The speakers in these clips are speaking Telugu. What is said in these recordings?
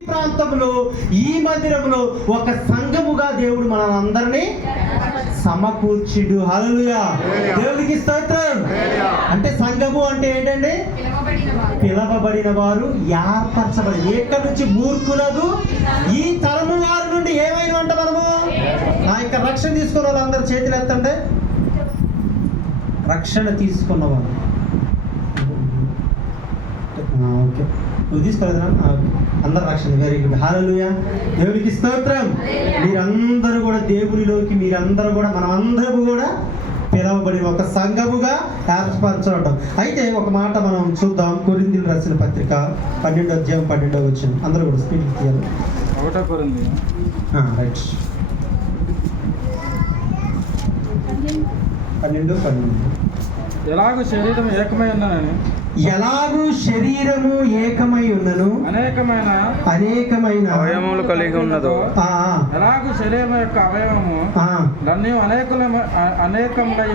ప్రాంతంలో ఈ మందిరంలో ఒక సంఘముగా దేవుడు మనందరినీ సమకూర్చిడు. హల్లెలూయా, దేవునికి స్తోత్రం. అంటే సంఘము అంటే ఏంటండి? పిలవబడిన వారు, ఏర్పరచబడి. ఎక్కడి నుంచి? మూర్ఖులకు ఈ తరము వారి నుండి ఏమైనా అంటే మనము ఆ యొక్క రక్షణ తీసుకున్న వాళ్ళు అందరు చేతులు ఎత్తండి. రక్షణ తీసుకున్నవారు. ఓకే, నువ్వు తీసుకోలేదా? అందరు రక్షణ. వెరీ గుడ్, హల్లెలూయా, దేవునికి స్తోత్రం. మీరందరూ కూడా దేవునిలోకి, మీరందరూ కూడా, మనమందరూ కూడా పిలవబడి ఒక సంఘముగా ఏర్పరచడం. అయితే ఒక మాట మనం చూద్దాం. కొరింథీయులకు రాసిన పత్రిక 12వ అధ్యాయం 12వ వచనం. అందరూ కూడా స్పీడ్ తీయాలి. రైట్, 12:12. ఎలాగూ శరీరం ఏకమై ఉన్నదని, ఎలాగూ శరీరము ఏకమై ఉన్నను, అనేకమైన అవయవములు కలిగి ఉన్నదో, ఎలాగూ శరీరం యొక్క అవయవము నన్ను అనేకములై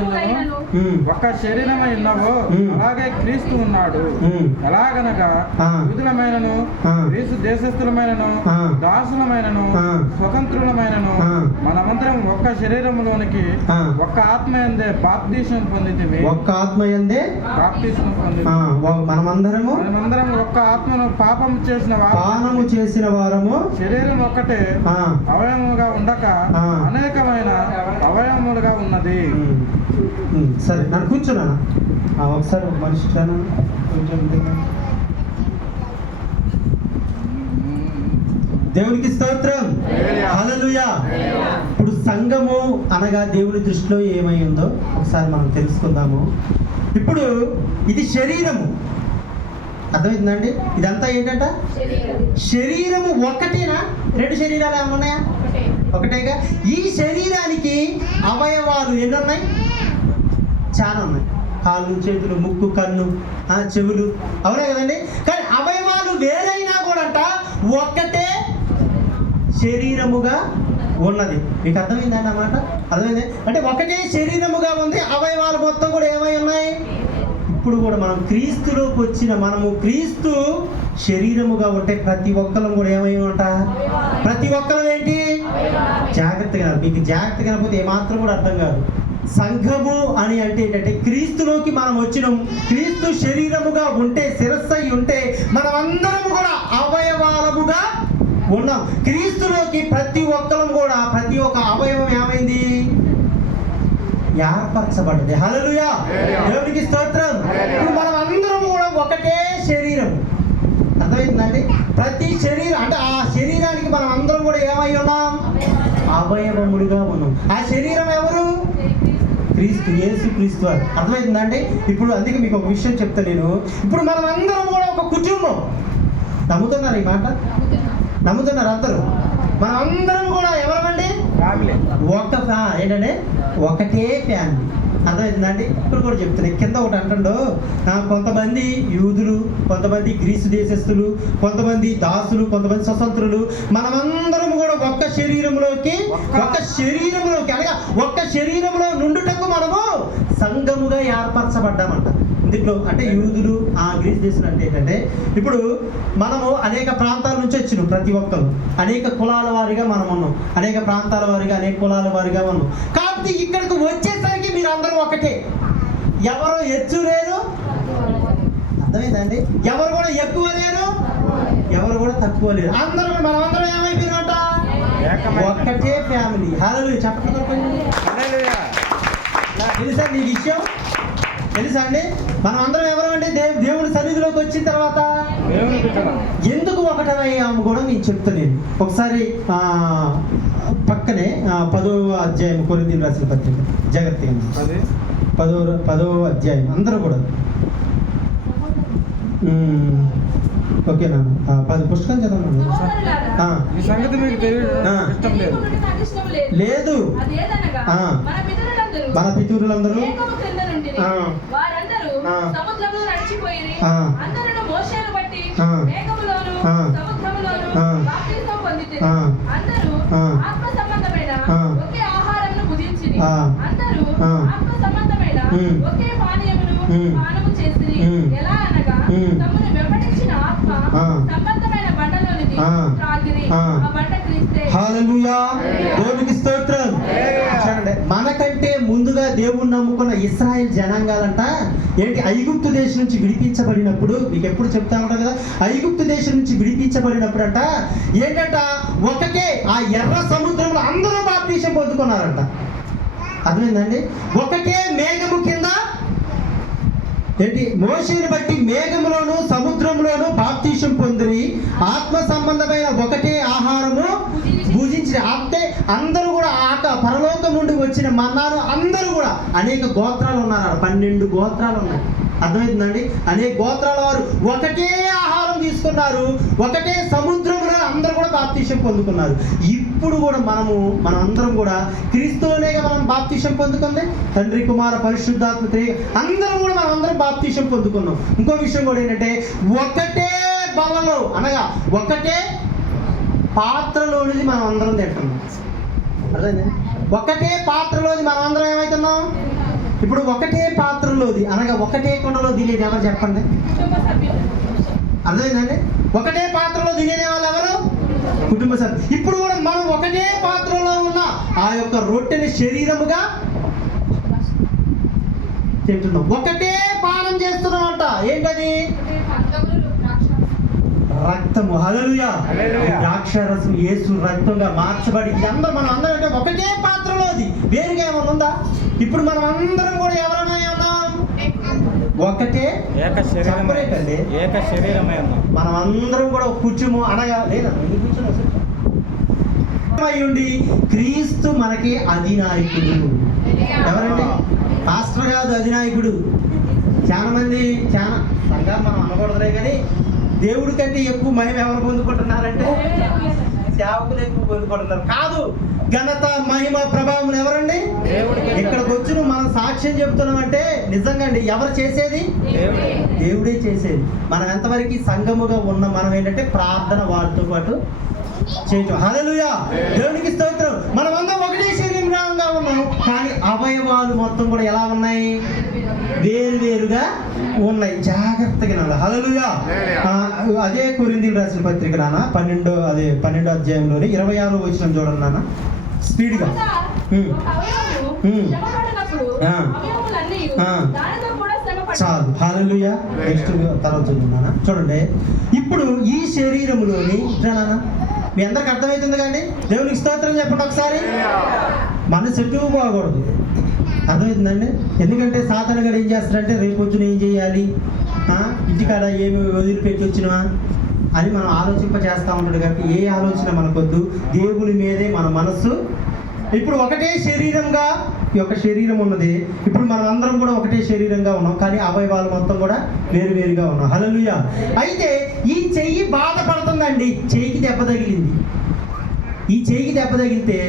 ఉన్నను, ఒక శరీరమై ఉన్నవో అలాగే క్రీస్తు ఉన్నాడు. ఎలాగనగా యూదులమైనను, గ్రీసు దేశస్థులమైనను, దాసులమైనను, స్వతంత్రులమైనను మనమందరం ఒక్క శరీరములోనికి ఒక్క ఆత్మ యందే బాప్తీసం పొందితిమి. ఒక్క ఆత్మ యందే బాప్తీసం పొందితిమి. మనమందరము ఒక్క ఆత్మను పాపము చేసిన వారము, శరీరం ఒక్కటే అవయవముగా ఉండక అనేకమైన అవయవములుగా ఉన్నది. సరే, నన్ను కూర్చున్నా ఒకసారి. మనిషి దేవునికి స్తోత్రం, హల్లెలూయా. ఇప్పుడు సంఘము అనగా దేవుని దృష్టిలో ఏమై ఉందో ఒకసారి మనం తెలుసుకుందాము. ఇప్పుడు ఇది శరీరము, అర్థమవుతుందండి? ఇదంతా ఏంటంట? శరీరము ఒక్కటేనా? రెండు శరీరాలు ఏమైనా ఉన్నాయా? ఒకటేగా. ఈ శరీరానికి అవయవాలు ఎన్ని ఉన్నాయి? చాలా ఉన్నాయి. కాళ్ళు, చేతులు, ముక్కు, కన్ను, చెవులు, అవునా కదండి? కానీ అవయవాలు వేరైనా కూడా అంట ఒక్కటే శరీరముగా ఉన్నది. మీకు అర్థమైందండి అన్నమాట? అర్థమైంది అంటే ఒకటే శరీరముగా ఉంది. అవయవాలు మొత్తం కూడా ఏమై ఉన్నాయి? ఇప్పుడు కూడా మనం క్రీస్తులోకి వచ్చిన మనము, క్రీస్తు శరీరముగా ఉంటే ప్రతి ఒక్కరం కూడా ఏమై ఉంటా? ప్రతి ఒక్కరం ఏంటి? జాగ్రత్తగా. మీకు జాగ్రత్తగా కాకపోతే ఏమాత్రం కూడా అర్థం కాదు. సంఘము అని అంటే ఏంటంటే క్రీస్తులోకి మనం వచ్చినాం. క్రీస్తు శరీరముగా ఉంటే, శిరస్సై ఉంటే, మనమందరం కూడా అవయవాలముగా ఉన్నాం. క్రీస్తులోకి ప్రతి ఒక్కరం కూడా, ప్రతి ఒక్క అవయవం ఏమైంది? ఏర్పరచబడింది. హల్లెలూయా, దేవునికి స్తోత్రం. ఇప్పుడు మనం అందరం కూడా ఒకటే శరీరం. అర్థమైందండి? ప్రతి శరీరం అంటే ఆ శరీరానికి మనం అందరం కూడా ఏమై ఉన్నాం? అవయవములుగా ఉన్నాం. ఆ శరీరం ఎవరు? క్రీస్తు, యేసు క్రీస్తు వారు. అర్థమైందండి? ఇప్పుడు అందుకే మీకు ఒక విషయం చెప్తా నేను. ఇప్పుడు మనం అందరం కూడా ఒక కుటుంబం. నమ్ముతున్నారు ఈ మాట? నమ్ముతున్నారు అందరూ? మనం అందరం కూడా ఎవరమండి? ఏంటంటే ఒకటే ఫ్యామిలీ. అర్థమవుతుందండి? ఇప్పుడు కూడా చెప్తున్నాయి. కింద ఒకటి అంటుండో, కొంతమంది యూదులు, కొంతమంది గ్రీసు దేశస్థులు, కొంతమంది దాసులు, కొంతమంది స్వతంత్రులు, మనమందరం కూడా ఒక్క శరీరంలోకి అనగా ఒక్క శరీరంలో నుండుటకు మనము సంఘముగా ఏర్పరచబడ్డామంట. దీంట్లో అంటే యూదులు, గ్రీసు దేశం అంటే ఏంటంటే ఇప్పుడు మనము అనేక ప్రాంతాల నుంచి వచ్చినాం. ప్రతి ఒక్కరు అనేక కులాల వారిగా మనం ఉన్నాం. అనేక ప్రాంతాల వారిగా, అనేక కులాల వారిగా ఉన్నాం. కాబట్టి ఇక్కడికి వచ్చేసరికి మీరు అందరూ ఒకటే. ఎవరు హెచ్చు లేరు, అర్థమైందండి? ఎవరు కూడా ఎక్కువ లేరు, ఎవరు కూడా తక్కువ లేరు. అందరం మనమందరం ఏమైపోయినట్ట? ఒక్కటే ఫ్యామిలీ. హల్లెలూయా, చెప్పండి. తెలుసా ఈ విషయం? తెలుసా అండి? మనం అందరం ఎవరంటే దేవుడి సన్నిధిలోకి వచ్చిన తర్వాత ఎందుకు ఒకటమయ్యాము కూడా నేను చెప్తాను. ఒకసారి పక్కనే 10వ అధ్యాయం కొరింథీయులకు రాసిన పత్రిక, జాగ్రత్తగా 10వ అధ్యాయం అందరూ కూడా. ఓకేనా? 10 పుస్తకం చదవండి. లేదు, మన పితరులందరూ ఎలా అనగా తమను వెంబడించిన ఆత్మ సంబంధమైన బండలోనిది హల్లెలూయా, దేవునికి స్తోత్రం. చూడండి, మనకంటే ముందుగా దేవుణ్ణి నమ్ముకున్న ఇశ్రాయేల్ జనాంగాలంట ఏంటి, ఐగుప్తు దేశం నుంచి విడిపించబడినప్పుడు, మీకు ఎప్పుడు చెప్తా ఉంటారు కదా, ఐగుప్తు దేశం నుంచి విడిపించబడినప్పుడు అంట ఏంటంట, ఒకటే ఆ ఎర్ర సముద్రంలో అందరూ బాప్తీసం పొందుకున్నారంట. అర్థమైందండి? ఒకటే మేఘము కింద ఏంటి, మోషేని బట్టి మేఘములోను సముద్రంలోను బాప్తీసం పొందిరి, ఆత్మ సంబంధమైన ఒకటే ఆహారము భుజించి, అంటే అందరూ కూడా పరలోకం నుండి వచ్చిన మన్నాను అందరూ కూడా అనేక గోత్రాలు ఉన్నారు, 12 గోత్రాలు ఉన్నాయి. అర్థమవుతుందండి? అనేక గోత్రాల వారు ఒకటే ఆహారం తీసుకున్నారు, ఒకటే సముద్రంలో అందరూ కూడా బాప్తీసం పొందుకున్నారు. ఇప్పుడు కూడా మనం అందరం కూడా క్రీస్తులోనేగా మనం బాప్తీసం పొందుకుంది, తండ్రి కుమార పరిశుద్ధాత్మ అందరం కూడా మనం అందరం బాప్తీసం పొందుకున్నాం. ఇంకో విషయం కూడా ఏంటంటే, ఒకటే బలలో అనగా ఒకటే పాత్రలోనిది మనం అందరం తింటున్నాం. అర్థమైంది? ఒకటే పాత్రలోది మనం అందరం ఏమవుతున్నాం. ఇప్పుడు ఒకటే పాత్రలోది అనగా ఒకటే కుండలో తినేది ఎవరు చెప్పండి? అర్థమైందండి? ఒకటే పాత్రలో తినేది వాళ్ళు ఎవరు? కుటుంబ సభ్యులు. ఇప్పుడు కూడా మనం ఒకటే పాత్రలో ఉన్న ఆ యొక్క రొట్టెని శరీరముగా తింటున్నాం, ఒకటే పానం చేస్తున్నాం అంట. ఏంటది? రక్తము. హల్లెలూయా, ద్రాక్షారసం యేసు రక్తంగా మార్చబడి మనం అందరం అంటే ఒకటే పాత్రలోది, వేరుగా ఏమన్నా ఉందా? ఇప్పుడు మనం అందరం కూడా ఎవరమై ఉన్నాం? ఒకటే ఏక శరీరమై ఉన్నాం. మనం అందరం కూడా కూర్చుము అనగా లేదా ఉండి క్రీస్తు మనకి అధినాయకుడు. ఎవరండి? పాస్టర్ కాదు, అధినాయకుడు. చాలా మంది సంఘాలు మనం అనకూడదులే కానీ దేవుడి కంటే ఎక్కువ మహిమ ఎవరు పొందుకుంటున్నారంటే సేవకులు ఎక్కువ పొందుకుంటున్నారు. కాదు, ఘనత మహిమ ప్రభావం ఎవరండి? ఇక్కడికి వచ్చి మనం సాక్ష్యం చెబుతున్నాం అంటే నిజంగా అండి, ఎవరు చేసేది? దేవుడే చేసేది. మనం ఎంతవరకు సంఘముగా ఉన్న మనం ఏంటంటే ప్రార్థన వారితో పాటు చేయటం. హల్లెలూయా, దేవునికి స్తోత్రం. మనం అందరం ఒకటే శరీరంగా ఉన్నాం, కానీ అవయవాలు మొత్తం కూడా ఎలా ఉన్నాయి? వేరువేరుగా ఉన్నాయి. జాగ్రత్తగా నాన్న. హల్లెలూయా. అదే కొరింథీయులకు రాసిన పత్రిక నాన్న 12వ అధ్యాయంలోని 26వ వచనం చూడండి నాన్న, స్పీడ్గా. చాలు. హల్లెలూయా. నెక్స్ట్ తర్వాత చూద్దాం. చూడండి, ఇప్పుడు ఈ శరీరములోని నాన్న మీ అందరికి అర్థమవుతుంది కండి? దేవునికి స్తోత్రం చెప్పండి ఒకసారి. మనసు ఎటు పోకూడదు. అర్థమవుతుందండి? ఎందుకంటే సాతాను గారు ఏం చేస్తాడంటే, రేపు పొద్దున ఏం చేయాలి, ఇంటికాడ ఏమి వదిలిపెట్టి వచ్చినా అని మనం ఆలోచింపజేస్తూ ఉంటాడు. కాబట్టి ఏ ఆలోచన మనకొద్దు, దేవుని మీదే మన మనస్సు. ఇప్పుడు ఒకటే శరీరంగా ఈ యొక్క శరీరం ఉన్నది. ఇప్పుడు మనం అందరం కూడా ఒకటే శరీరంగా ఉన్నాం, కానీ అవయవాలు మొత్తం కూడా వేరువేరుగా ఉన్నాం. హల్లెలూయా. అయితే ఈ చెయ్యి బాధపడుతుందండి, చెయ్యికి దెబ్బ తగిలింది. ఈ చెయ్యికి దెబ్బ తగిలితే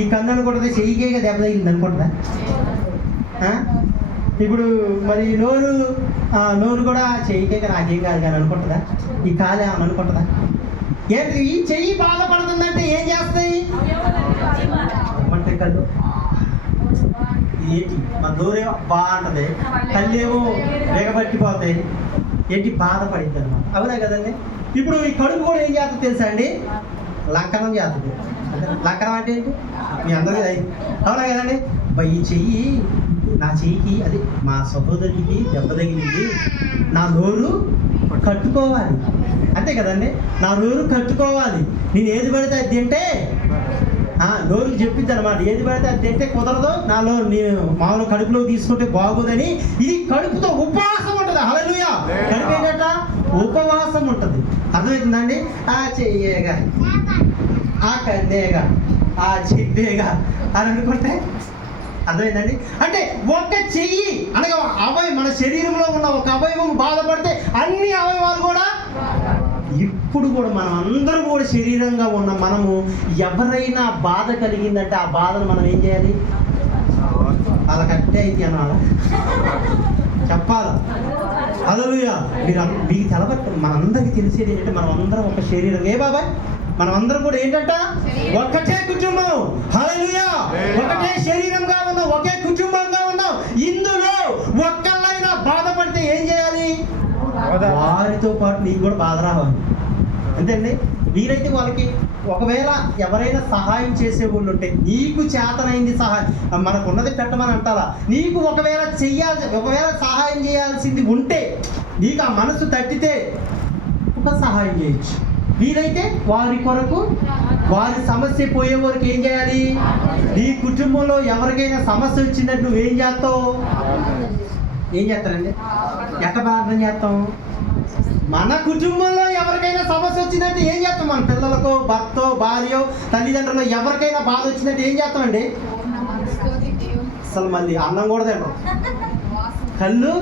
ఈ కన్ను అనుకుంటుంది చెయ్యికే దెబ్బ తగిలింది అనుకుంటుందా? ఇప్పుడు మరి నోరు కూడా చెయ్యికే నాకేం కాదు కానీ అనుకుంటుందా? ఈ కాలు ఏమని అనుకుంటుందా? ఏంటి ఈ చెయ్యి బాధపడుతుందంటే ఏం చేస్తాయి? అంటే కళ్ళు ఏంటి, మా దూరేమో బాగుంటుంది, కళ్ళేమో వేగబట్టిపోతాయి, ఏంటి బాధపడింది అనమాట. అవునా కదండి? ఇప్పుడు ఈ కడుపు కూడా ఏం చేస్తుంది తెలుసా అండి? లంకనం చేస్తుంది. లంకనం అంటే ఏంటి మీ అందరికీ అయింది. అవునా కదండి? ఈ చెయ్యి, నా చెయ్యికి అది మా సహోదరుడికి దెబ్బ తగిలింది, నా నోరు కట్టుకోవాలి, అంతే కదండి? నా నోరు కట్టుకోవాలి. నేను ఏది పడితే అది తింటే నోరుకి చెప్పింది అనమాట, ఏది పడితే అది తింటే కుదరదు, నాలో నేను మామూలు కడుపులో తీసుకుంటే బాగోదని. ఇది కడుపుతో ఉపవాసం ఉంటుంది. హల్లెలూయా. కడుపు ఏంటంట? ఉపవాసం ఉంటుంది. అర్థమవుతుందండి? ఆ చెయ్యేగా, ఆ కన్నేగా, ఆ చెడ్డేగా అని అనుకుంటే అర్థమైందండి? అంటే ఒక చెయ్యి అనగా మన శరీరంలో ఉన్న ఒక అవయవం బాధపడితే అన్ని అవయవాలు కూడా. ఇప్పుడు కూడా మనం అందరం కూడా శరీరంగా ఉన్న మనము ఎవరైనా బాధ కలిగిందంటే ఆ బాధను మనం ఏం చేయాలి? అలా కట్టే అయితే అనాలా, చెప్పాలా? హల్లెలూయా. మీకు తెలబట్టు మనందరికీ తెలిసేది ఏంటంటే, మనం అందరం ఒక శరీరం. ఏ బాబాయ్, మనం అందరం కూడా ఏంటంట? ఒకటే కుటుంబం. హల్లెలూయా. ఒకటే శరీరంగా ఉన్నాం, ఒకే కుటుంబంగా ఉన్నాం. ఇందులో ఒక్కళ్ళైనా బాధపడితే ఏం చేయాలి? వారితో పాటు నీకు కూడా బాధ రావాలి, అంతేండి? వీలైతే వాళ్ళకి ఒకవేళ ఎవరైనా సహాయం చేసే వాళ్ళు ఉంటే నీకు చేతనైంది సహాయం మనకున్నది పెట్టమని అంటారా, నీకు ఒకవేళ సహాయం చేయాల్సింది ఉంటే నీకు ఆ మనసు తట్టితే ఒక సహాయం చేయొచ్చు. వీలైతే వారి కొరకు వారి సమస్య పోయే వరకు ఏం చేయాలి? నీ కుటుంబంలో ఎవరికైనా సమస్య వచ్చిందంటే నువ్వేం చేస్తావు? ఏం చేస్తానండి? ఎట్ట ప్రార్థన చేస్తాం? మన కుటుంబంలో ఎవరికైనా సమస్య వచ్చిందంటే ఏం చేస్తాం? మన పిల్లలకో, భర్తో, భార్యో, తల్లిదండ్రులు ఎవరికైనా బాధ వచ్చిందంటే ఏం చేస్తామండి? అసలు మళ్ళీ అన్నం కూడా తింటాం, కళ్ళు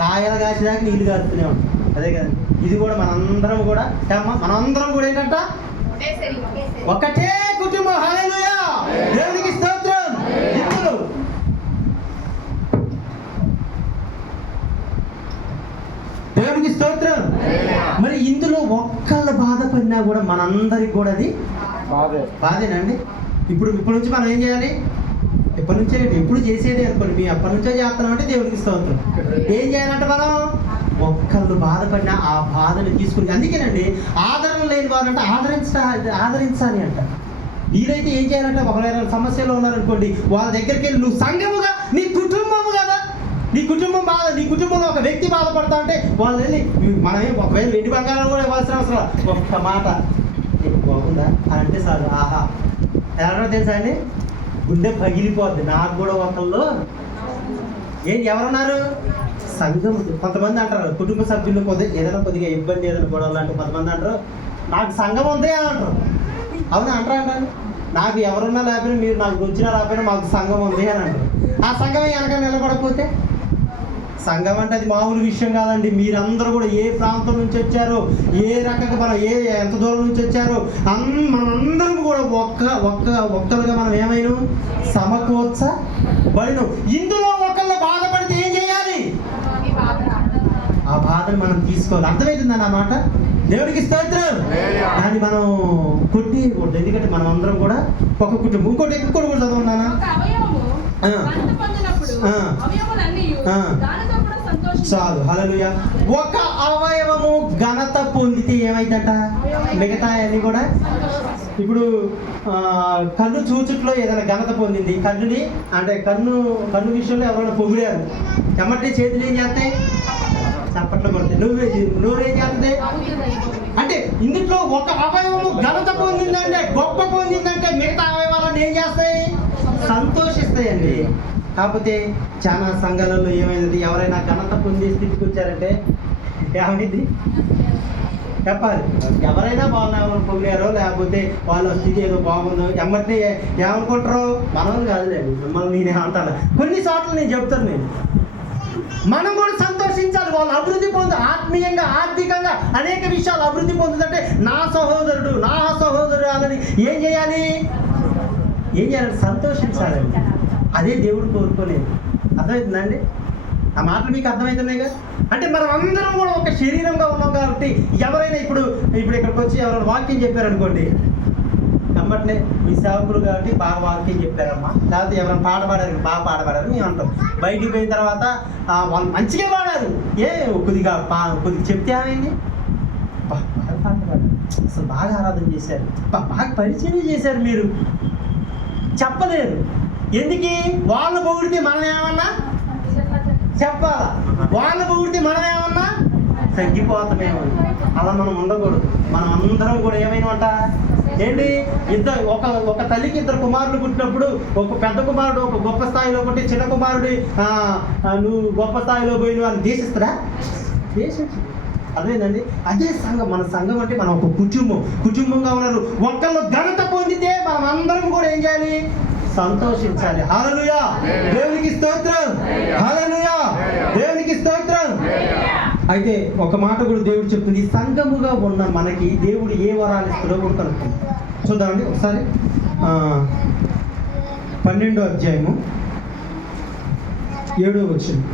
కాయలు కాసేదాకా నీళ్ళు కారుతూనే ఉంటాం. అదే కదండి, ఇది కూడా మనందరం కూడా ఏంటంట? ఒకటే కుటుంబం. హల్లెలూయా, దేవునికి స్తోత్రం. ఇప్పుడు దేవునికి స్తోత్రం. మరి ఇందులో ఒక్కళ్ళు బాధపడినా కూడా మనందరికి కూడా అది బాధేనండి. ఇప్పుడు నుంచి మనం ఏం చేయాలి? ఎప్పుడు చేసేది అనుకోండి, మీ అప్పటి నుంచో చేస్తున్నాం అంటే దేవునికి స్తోత్రం. ఏం చేయాలంటే మనం ఒక్కళ్ళు బాధపడినా ఆ బాధను తీసుకుని, అందుకేనండి ఆదరణ లేని వారు అంటే ఆదరించాలి అంట. వీలైతే ఏం చేయాలంటే ఒకవేళ సమస్యలో ఉన్నారనుకోండి, వాళ్ళ దగ్గరికి వెళ్ళి నువ్వు సంఘముగా, నీ కుటుంబము కదా, నీ కుటుంబంలో ఒక వ్యక్తి బాధపడతా అంటే వాళ్ళు వెళ్ళి మనమే ఒకవేళ వెండి బంగారాలు కూడా ఇవ్వాల్సిన అవసరం, ఒక్క మాట బాగుందా అని అంటే చాలు. ఆహా, ఎలా తెలుసా అండి, గుండె పగిలిపోద్ది. నాకు కూడా ఒకళ్ళు ఎవరున్నారు? సంఘం. కొంతమంది అంటారు కుటుంబ సభ్యులు కొద్దిగా ఇబ్బంది ఏదైనా గొడవలు అంటే కొంతమంది అంటారు నాకు సంఘం ఉంది అని అంటారు. అవునా? అంటారు. నాకు ఎవరున్నా లేకపోయినా, మీరు నాకు వచ్చినా రాకపోయినా మాకు సంఘం ఉంది అని అంటారు. ఆ సంఘమే వెనక నిలబడకపోతే సంఘం అంటే అది మామూలు విషయం కాదండి. మీరందరూ కూడా ఏ ప్రాంతం నుంచి వచ్చారో, ఏ రకంగా ఎంత దూరం నుంచి వచ్చారో మనందరం కూడా ఒక్కలుగా మనం ఏమైనా సమకూర్చబడిన. ఇందులో ఒకళ్ళు బాధపడితే ఏం చేయాలి? ఆ బాధను మనం తీసుకోవాలి. అర్థమవుతుందని అన్నమాట. దేవుడికి స్తోత్రం. దాన్ని మనం కొట్టేయకూడదు, ఎందుకంటే మనం అందరం కూడా ఒక కుటుంబం. ఇంకోటి కూడా చదువున్నానా? చాలు. హల్లెలూయా. ఒక అవయవము ఘనత పొందితే ఏమైందట? మిగతా అన్ని కూడా. ఇప్పుడు కన్ను చూచుట్లో ఏదైనా ఘనత పొందింది, కన్నుని అంటే కన్ను విషయంలో ఎవరైనా పొగిడారు, ఎమ్మటే చేతులు ఏం చేస్తాయి? చప్పట్లు కొడతాయి. నువ్వేం చేస్తుంది అంటే ఇందులో ఒక అవయవము ఘనత పొందిందంటే, గొప్ప పొందిందంటే మిగతా అవయవాలను ఏం చేస్తాయి? సంతోషిస్తాయండి. కాకపోతే చాలా సంఘాలలో ఏమైంది, ఎవరైనా ఘనత పొందే స్థితికి వచ్చారంటే ఏమైంది చెప్పాలి. ఎవరైనా వాళ్ళని పొగిడారో లేకపోతే వాళ్ళ స్థితి ఏదో బాగుందో ఎమ్మటి ఏమనుకుంటారో, మనం కాదులేండి, మిమ్మల్ని నేనేమంటాను. కొన్ని చోట్ల నేను చెప్తాను, మనం కూడా సంతోషించాలి. వాళ్ళు అభివృద్ధి ఆత్మీయంగా, ఆర్థికంగా అనేక విషయాలు అభివృద్ధి పొందుతుంటే నా సహోదరుడు అని ఏం చేయాలి? సంతోషించాలండి. అదే దేవుడు కోరుకోలేదు. అర్థమవుతుందండి? ఆ మాటలు మీకు అర్థమవుతున్నాయి కదా? అంటే మనం అందరం కూడా ఒక శరీరంగా ఉన్నాం కాబట్టి ఎవరైనా ఇప్పుడు ఇక్కడికి వచ్చి ఎవరైనా వాక్యం చెప్పారనుకోండి, వెంబటనే మీ సేవకులు కాబట్టి బాగా వాక్యం చెప్పారమ్మా, లేకపోతే ఎవరైనా పాట పాడారు, బాగా పాట పాడారు మేము అంటాం. బయటికి పోయిన తర్వాత వాళ్ళు మంచిగా పాడారు, కొద్దిగా చెప్తే ఏమైంది? బాగా పాట పాడారు, అసలు బాగా ఆరాధన చేశారు, బాగా పరిచయం చేశారు. మీరు చెప్పలేరు. ఎందుకు? వాళ్ళు పొగిడితే మనం ఏమన్నా చెప్పాలా? వాళ్ళు పొగిడితే మనం ఏమన్నా తగ్గిపోతామేమో. అలా మనం ఉండకూడదు. మనం అందరం కూడా ఏమైనా అంట ఏంటి, ఒక తల్లికి ఇద్దరు కుమారులు పుట్టినప్పుడు ఒక పెద్ద కుమారుడు ఒక గొప్ప స్థాయిలో ఒకటి, చిన్న కుమారుడు నువ్వు గొప్ప స్థాయిలో పోయి వాళ్ళు దేశిస్తారా? దేశించు. అదేనండి, అదే సంఘం. మన సంఘం అంటే మనం ఒక కుటుంబంగా ఉన్నారు. ఒకళ్ళు ఘనత పొందితే మనం అందరం కూడా ఏం చేయాలి? సంతోషించాలి. హల్లెలూయా, దేవునికి స్తోత్రం. హల్లెలూయా, దేవునికి స్తోత్రం. అయితే ఒక మాట కూడా దేవుడు చెప్తుంది, సంఘముగా ఉన్న మనకి దేవుడు ఏ వరాలు ఇస్తాడో కూడా కనుక్కుంది. చూద్దామండి ఒకసారి. 12వ అధ్యాయము 7వ వచనం.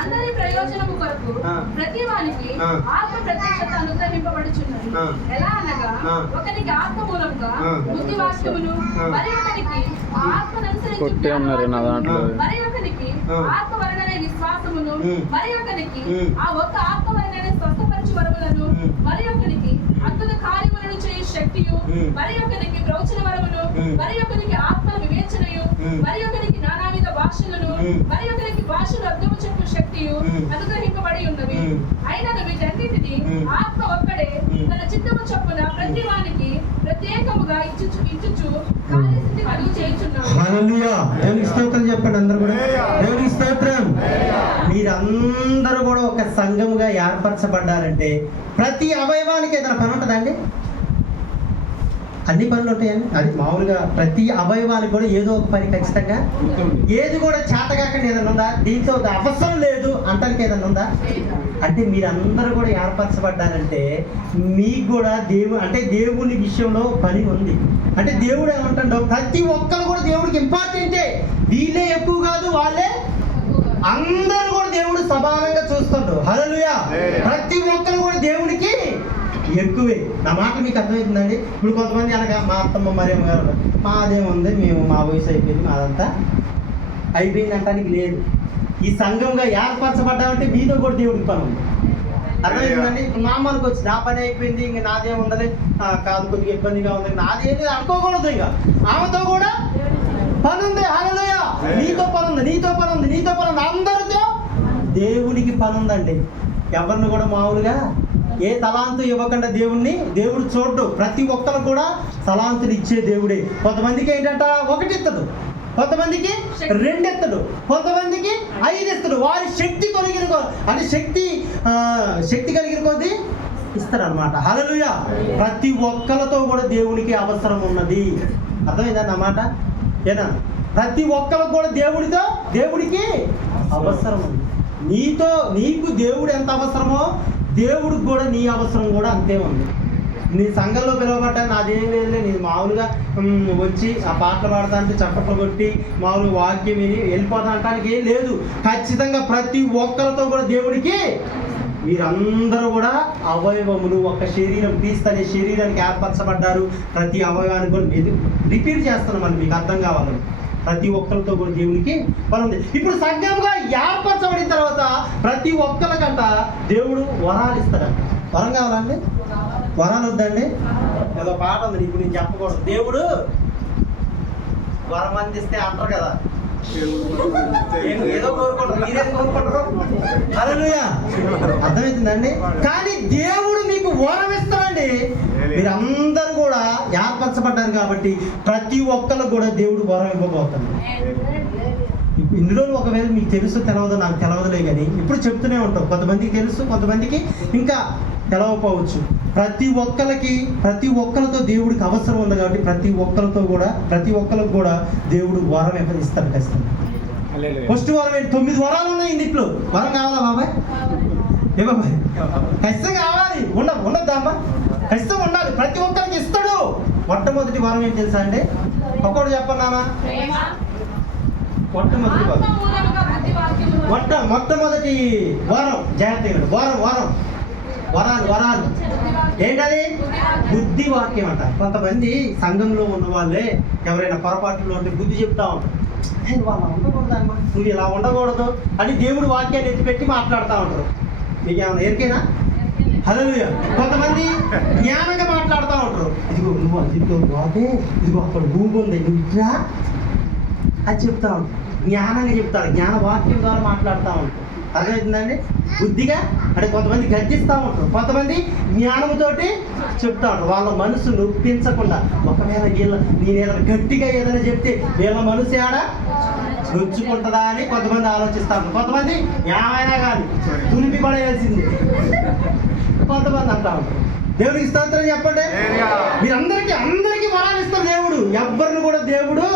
అందరి ప్రయోజనము కొరకు ప్రతి వానికి ఆత్మ ప్రత్యక్షత అనుగ్రహింపబడుచున్నది. ఎలా అనగా ఒకరికి ఆత్మ మూలముగా బుద్ధి వాక్యమును, మరి ఒకరికి ఆత్మను అనుసరించు, మరి ఒకరికి ఆత్మ వలననే విశ్వాసమును, మరి ఒకరికి ఆ ఒక్క ఆత్మ వలననే స్వస్థపరచు వరములను, మరి ఒకరికి అద్భుత కార్యములను చేయు శక్తియు, మరి ఒకరికి ప్రవచన వరములు, మరి ఒకరికి ఆత్మ వివేచనయు, మరి ఒకరికి నానావిధ భాషలను, మరి ఒకరికి భాషలు అర్థము చెప్పు శక్తియు అనుగ్రహింపబడి ఉన్నవి. అయినను వీటన్నిటిని ఆత్మ ఒక్కడే తన చిత్తము చొప్పున ప్రతి వానికి ప్రత్యేకముగా ఇచ్చుచు కార్యసిద్ధి కలుగు చేయుచున్నాడు. హల్లెలూయా. దేవునికి స్తోత్రం చెప్పండి అందరూ కూడా. దేవునికి స్తోత్రం. మీరందరూ కూడా ఒక సంఘముగా ఏర్పరచబడ్డారంటే ప్రతి అవయవానికి ఏదైనా పని ఉంటుందండి? అన్ని పనులు ఉంటాయండి. అది మామూలుగా ప్రతి అవయవానికి కూడా ఏదో ఒక పని ఖచ్చితంగా, ఏది కూడా చేతగాకుండా ఏదైనా ఉందా? దీంతో అవసరం లేదు అంటానికి ఏదైనా ఉందా? అంటే మీరందరూ కూడా ఏర్పరచబడ్డారంటే మీకు కూడా దేవుని విషయంలో పని ఉంది. అంటే దేవుడు ఏమంటాడో ప్రతి ఒక్కరు కూడా దేవుడికి ఇంపార్టెంటే. వీళ్ళే ఎక్కువ కాదు, వాళ్ళే అందరూ కూడా దేవుడు సమానంగా చూస్తుండ్రు. హల్లెలూయా. ప్రతి ఒక్కరు కూడా దేవుడికి ఎక్కువే. నా మాట మీకు అర్థమవుతుందండి? ఇప్పుడు కొంతమంది అనగా మా అత్తమ్మ మరియమ్మ గారు మాదేముంది, మా వయసు అయిపోయింది, మాదంతా అయిపోయింది అంటానికి లేదు. ఈ సంఘంగా ఏర్పరచబడ్డామంటే మీతో కూడా దేవుడికి పని ఉంది. అర్థమవుతుందండి? ఇప్పుడు మా అమ్మకి వచ్చి నా పని అయిపోయింది, ఇంక నాదేముందని కాదు, కొద్దిగా ఇబ్బందిగా ఉంది, నాదేది అనుకోకూడదు. ఇంకా ఆమెతో కూడా పని ఉంది. హల్లెలూయా. నీతో పని ఉంది, నీతో పని ఉంది, నీతో పని ఉంది. అందరితో దేవునికి పని ఉందండి. ఎవరిని కూడా మామూలుగా ఏ తలాంతు ఇవ్వకుండా దేవుడు చూడ్డు. ప్రతి ఒక్కరు కూడా తలాంతులు ఇచ్చే దేవుడే. కొంతమందికి ఏంటంట 1 ఇస్తాడు, కొంతమందికి 2 ఇస్తాడు, కొంతమందికి 5 ఇస్తాడు. వారి శక్తి కలిగిన అంటే శక్తి కలిగిన కొద్దీ ఇస్తాడు అనమాట. హల్లెలూయా. ప్రతి ఒక్కరితో కూడా దేవునికి అవసరం ఉన్నది. అర్థమైందా అన్నమాట? ఏనా? ప్రతి ఒక్కరికి కూడా దేవుడికి అవసరం ఉంది. నీకు దేవుడు ఎంత అవసరమో దేవుడికి కూడా నీ అవసరం కూడా అంతే ఉంది. నీ సంఘంలో పిలవబడ్డా నాదేం లేదులే, నేను మామూలుగా వచ్చి ఆ పాటలు పాడతా అంటే చప్పట్లు కొట్టి మామూలు వాక్యం విని వెళ్ళిపోతా అంటానికి ఏం లేదు. ఖచ్చితంగా ప్రతి ఒక్కరితో కూడా దేవుడికి మీరందరూ కూడా అవయవములు, ఒక శరీరం, క్రీస్తు అనే శరీరానికి ఏర్పరచబడ్డారు. ప్రతి అవయవానికి కూడా రిపీట్ చేస్తున్నాం అని మీకు అర్థం కావాలని. ప్రతి ఒక్కరితో కూడా దేవునికి పని ఉంది. ఇప్పుడు సంఘంగా ఏర్పరచబడిన తర్వాత ప్రతి ఒక్కరికంట దేవుడు వరాలు ఇస్తాడంట. వరం కావాలండి? వరాలు వద్దండి? ఏదో పాట ఉంది, ఇప్పుడు నేను చెప్పకూడదు. దేవుడు వరం అందిస్తే అంటారు కదా, ఏదో కోరుకుంటారు, మీరేం కోరుకుంటారు? హల్లెలూయా. అర్థమవుతుందండి? కానీ దేవుడు మీకు వరం ఇస్తాడండి. మీరందరూ కూడా ఏర్పరచబడ్డారు కాబట్టి ప్రతి ఒక్కరికి కూడా దేవుడు వరం ఇవ్వబోతాడు. ఇందులో ఒకవేళ మీకు తెలుసు తెలవదో నాకు తెలవదులే, కానీ ఇప్పుడు చెప్తూనే ఉంటాం. కొంతమందికి తెలుసు, కొంతమందికి ఇంకా తెలవకపోవచ్చు. ప్రతి ఒక్కరితో దేవుడికి అవసరం ఉంది కాబట్టి ప్రతి ఒక్కరికి కూడా దేవుడు వరం ఇస్తాడు ఖచ్చితంగా. ఫస్ట్ వరం ఏంటి? 9 వరాలు ఉన్నాయి ఇందులో. వరం కావాలా బాబాయ్? ఏ బాబాయ్? ఖచ్చితంగా కావాలి. ఉండద్దమ్మా, ఖచ్చితంగా ఉండాలి. ప్రతి ఒక్కరికి ఇస్తాడు. మొట్టమొదటి వరం ఏంటి తెలుసా అండి? ఒక్కడు చెప్పండి నాన్న. మొట్టమొదటి వరం జాగ్రత్తగా వరాలు ఏంటది? బుద్ధి వాక్యం అంట. కొంతమంది సంఘంలో ఉన్న వాళ్ళే ఎవరైనా పొరపాటులో ఉంటే బుద్ధి చెప్తా ఉంటారు. నువ్వు అలా ఉండకూడదమ్మా, నువ్వు ఇలా ఉండకూడదు అని దేవుడు వాక్యాన్ని ఎత్తిపెట్టి మాట్లాడుతూ ఉంటారు. మీకేమన్నా ఎరికేనా? హల్లెలూయా. కొంతమంది జ్ఞానంగా మాట్లాడుతూ ఉంటారు. ఇదిగో నువ్వు ఇదిగో అక్కడ భూమి ఉంది, నువ్వు ఇట్లా అది చెప్తా ఉంటారు. జ్ఞానంగా చెప్తాడు, జ్ఞాన వాక్యం ద్వారా మాట్లాడుతూ ఉంటారు. అర్థమవుతుందండి? బుద్ధిగా అంటే కొంతమంది గర్జిస్తూ ఉంటారు, కొంతమంది జ్ఞానంతోటి చెప్తా ఉంటారు. వాళ్ళ మనసు నొప్పించకుండా. ఒకవేళ నేను ఏదైనా గట్టిగా ఏదైనా చెప్తే వీళ్ళ మనసు ఏడా నొచ్చుకుంటుందా అని కొంతమంది ఆలోచిస్తా ఉంటారు. కొంతమంది ఏమైనా కానీ తులిపి పడేయాల్సింది కొంతమంది అంటా ఉంటారు. దేవుడికి స్తోత్రం చెప్పండి. అందరికీ వరాలు ఇస్తాడు దేవుడు. ఎవ్వరిని కూడా దేవుడు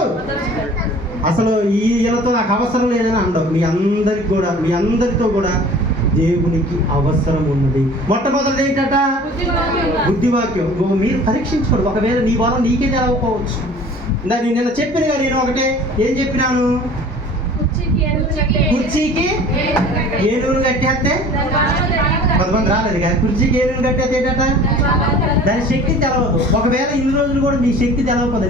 అసలు వీళ్ళతో నాకు అవసరం లేదని ఉండవు. మీ అందరితో కూడా దేవునికి అవసరం ఉన్నది. మొట్టమొదటి ఏంటట? బుద్ధివాక్యం. మీరు పరీక్షించుకోండి. ఒకవేళ నీ వరం నీకే తెలవకపోవచ్చు. నేను నిన్న చెప్పినగా, నేను ఒకటే ఏం చెప్పినాను? కుర్చీకి ఏనుగును కట్టేస్తే కొంతమంది రాలేదు కదా. కుర్చీకి ఏనుగును కట్టేస్తే ఏంటట? దాని శక్తి తెలవదు. ఒకవేళ ఇన్ని రోజులు కూడా నీ శక్తి తెలవకపోతే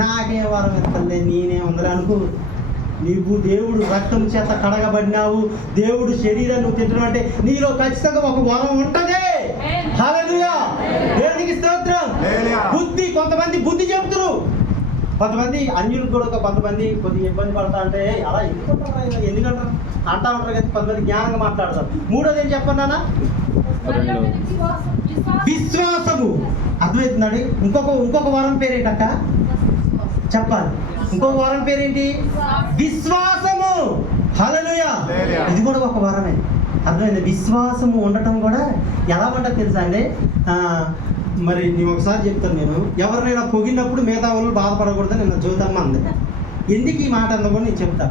నాకే వరం ఇస్తుంది, నేనే ఉందని అనుకో. నీవు దేవుడు రక్తం చేత కడగబడినావు, దేవుడు శరీరాన్ని నువ్వు తింటున్నావు అంటే నీలో ఖచ్చితంగా ఒక వరం ఉంటుంది. హల్లెలూయా, దేవునికి స్తోత్రం. బుద్ధి, కొంతమంది బుద్ధి చెబుతురు, కొంతమంది అన్యులు కూడా కొంతమంది కొద్దిగా ఇబ్బంది పడతా అంటే అలా ఎందుకంటారు అంటా ఉంటారు కదా, కొంతమంది జ్ఞానంగా మాట్లాడతారు. మూడోది ఏం చెప్పన్నానా? విశ్వాసము. అర్థమవుతుందండి. ఇంకొక వరం పేరేంటక్క చెప్పాలి. ఇంకొక వరం పేరేంటి? విశ్వాసము. హల్లెలూయా, ఇది కూడా ఒక వరమే. అర్థమైంది. విశ్వాసము ఉండటం కూడా ఎలా ఉంటుంది తెలుసా అండి? మరి నేను ఒకసారి చెప్తాను. నేను ఎవరినైనా పొగినప్పుడు మిగతా వాళ్ళు బాధపడకూడదని నిన్న జ్యోతమ్మ అంది. ఎందుకు ఈ మాట అన్న కూడా నేను చెప్తా.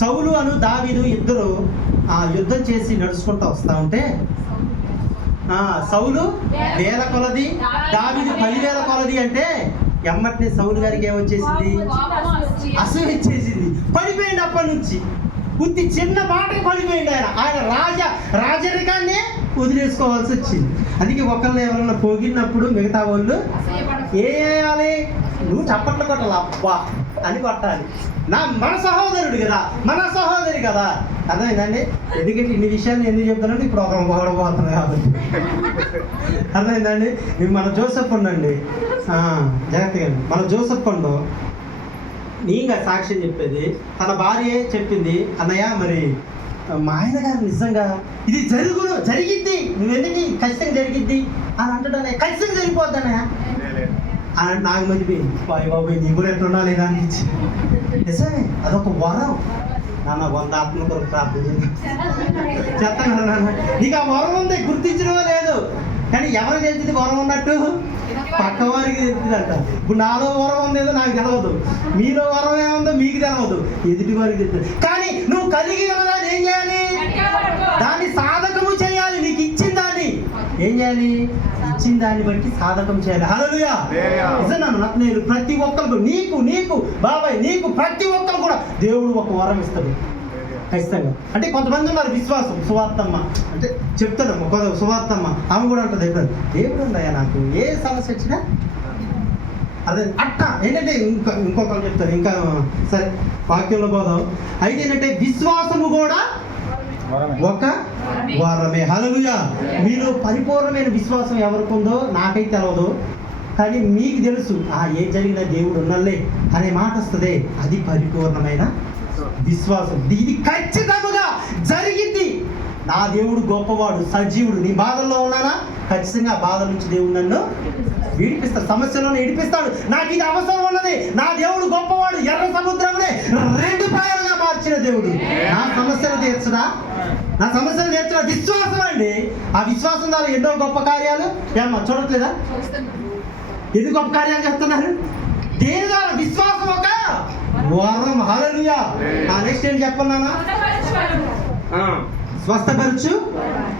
సౌలు అను దావీదు ఇద్దరు యుద్ధం చేసి నడుచుకుంటూ వస్తూ ఉంటే సౌలు 1000 కొలది, దావీదు 10,000 కొలది అంటే ఎమ్మటిని సౌలు గారికి ఏమొచ్చేసింది? అసూయ వచ్చేసింది. పడిపోయింది. అప్పటి నుంచి బుద్ధి చిన్న మాటకి పడిపోయింది. ఆయన రాజరికాన్ని వదిలేసుకోవాల్సి వచ్చింది. అందుకే ఒకళ్ళు ఎవరన్నా పోగినప్పుడు మిగతా వాళ్ళు ఏయాలి? నువ్వు చప్పట్లు కొట్టాలి, అబ్బా అని కొట్టాలి. మన సహోదరుడు కదా, మన సహోదరి కదా. అర్థమైందండి. ఎందుకంటే ఇన్ని విషయాలు ఎందుకు చెప్తానంటే ఇప్పుడు ఒక గొడవపోతుంది కాబట్టి. అర్థమైందండి. మన జోసెఫ్ ఉండండి, జాగ్రత్తగా మన జోసెఫ్ పండు నీగా సాక్ష్యం చెప్పేది. తన భార్య చెప్పింది, అన్నయ్య మరి మా ఆయన గారు నిజంగా ఇది జరిగిద్ది, నువ్వెందుకు ఖచ్చితంగా జరిగిద్ది అని అంటాడన్నయ్య. ఖచ్చితంగా జరిగిపోద్ది అన్నయ్య అని నాకు మర్చిపోయింది. బాబు నీ కూడా ఎట్లున్నా లేదా అనిపించి నిజమే అదొక వరం. నాన్న 100 ఆత్మల కొరకు ప్రార్థన చెప్తాను నాన్న. నీకు ఆ వరం ఉంది, గుర్తించడమో లేదు. కానీ ఎవరికి తెలిసింది వరం ఉన్నట్టు? పక్కవారికి తెలిసిందంట. ఇప్పుడు నాలో వరం ఉందేదో నాకు తెలవదు, మీలో వరం ఏముందో మీకు తెలవదు, ఎదుటి వారికి తెలుస్తుంది. కానీ నువ్వు కలిగి ఉన్నదాన్ని ఏం చేయాలి? దాన్ని సాధకము చేయాలి. నీకు ఇచ్చిన దాన్ని ఏం చేయాలి? ఇచ్చిన దాన్ని బట్టి సాధకం చేయాలి. హల్లెలూయా. నిజంగా నేను ప్రతి ఒక్కరు నీకు బాబాయ్ నీకు ప్రతి ఒక్కరు కూడా దేవుడు ఒక వరం ఇస్తాడు ఖచ్చితంగా. అంటే కొంతమంది ఉన్నారు విశ్వాసం. సువార్తమ్మ అంటే చెప్తాడమ్మ, సువార్తమ్మ ఆమె కూడా అంటుంది, దేవుడు ఉందయ్యా నాకు ఏ సమస్య వచ్చినా అదే అట్టా. ఏంటంటే ఇంకొకరు చెప్తారు, ఇంకా సరే వాక్యంలో పోదాం. అయితే ఏంటంటే విశ్వాసము కూడా ఒక వరమే. హల్లెలూయా. మీలో పరిపూర్ణమైన విశ్వాసం ఎవరికి ఉందో నాకైతే తెలవదు, కానీ మీకు తెలుసు ఏం జరిగినా దేవుడు ఉన్నలే అనే మాట వస్తుంది. అది పరిపూర్ణమైన విశ్వాసం. ఇది ఖచ్చితంగా జరిగింది. నా దేవుడు గొప్పవాడు, సజీవుడు. నీ బాధల్లో ఉన్నానా? ఖచ్చితంగా ఆ బాధ నుంచి దేవుడు నన్ను విడిపిస్తాడు, సమస్యలను విడిపిస్తాడు. నాకు ఇది అవసరం ఉన్నది. నా దేవుడు గొప్పవాడు. ఎర్ర సముద్రంలో 2 పాయలుగా మార్చిన దేవుడు నా సమస్యలు తీర్చడా? నా సమస్యలు తీర్చడా? విశ్వాసం అండి. ఆ విశ్వాసం ద్వారా ఎన్నో గొప్ప కార్యాలు ఏమన్నా చూడట్లేదా? ఎందుకు గొప్ప కార్యాలు చేస్తున్నారు? దేని ద్వారా? విశ్వాసం ఒక వరం. హల్లెలూయా. నెక్స్ట్ ఏం చెప్పన్నానా? స్వస్థపరచు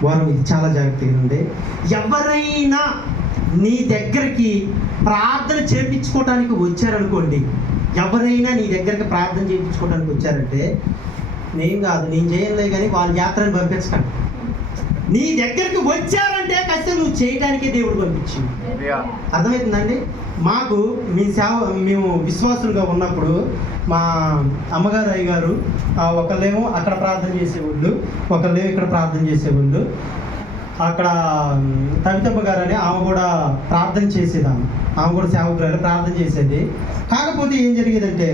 వరం. ఇది చాలా జాగ్రత్తగా ఉంది. ఎవరైనా నీ దగ్గరికి ప్రార్థన చేయించుకోవటానికి వచ్చారనుకోండి, ఎవరైనా నీ దగ్గరికి ప్రార్థన చేయించుకోవడానికి వచ్చారంటే నేను కాదు, నేను చేయలే కానీ వాళ్ళ యాత్రను పంపించకండి. నీ దగ్గరికి వచ్చారంటే ఖచ్చితంగా నువ్వు చేయడానికే దేవుడు పంపించింది. అర్థమవుతుందండి. మాకు మేము విశ్వాసులుగా ఉన్నప్పుడు మా అమ్మగారు అయ్యగారు ఒకళ్ళేమో అక్కడ ప్రార్థన చేసేవాళ్ళు, ఒకళ్ళేమో ఇక్కడ ప్రార్థన చేసేవాళ్ళు. అక్కడ కవితమ్మ గారు అని ఆమె కూడా ప్రార్థన చేసేదాన్ని, ఆమె కూడా సేవకురాలు ప్రార్థన చేసేది. కాకపోతే ఏం జరిగేదంటే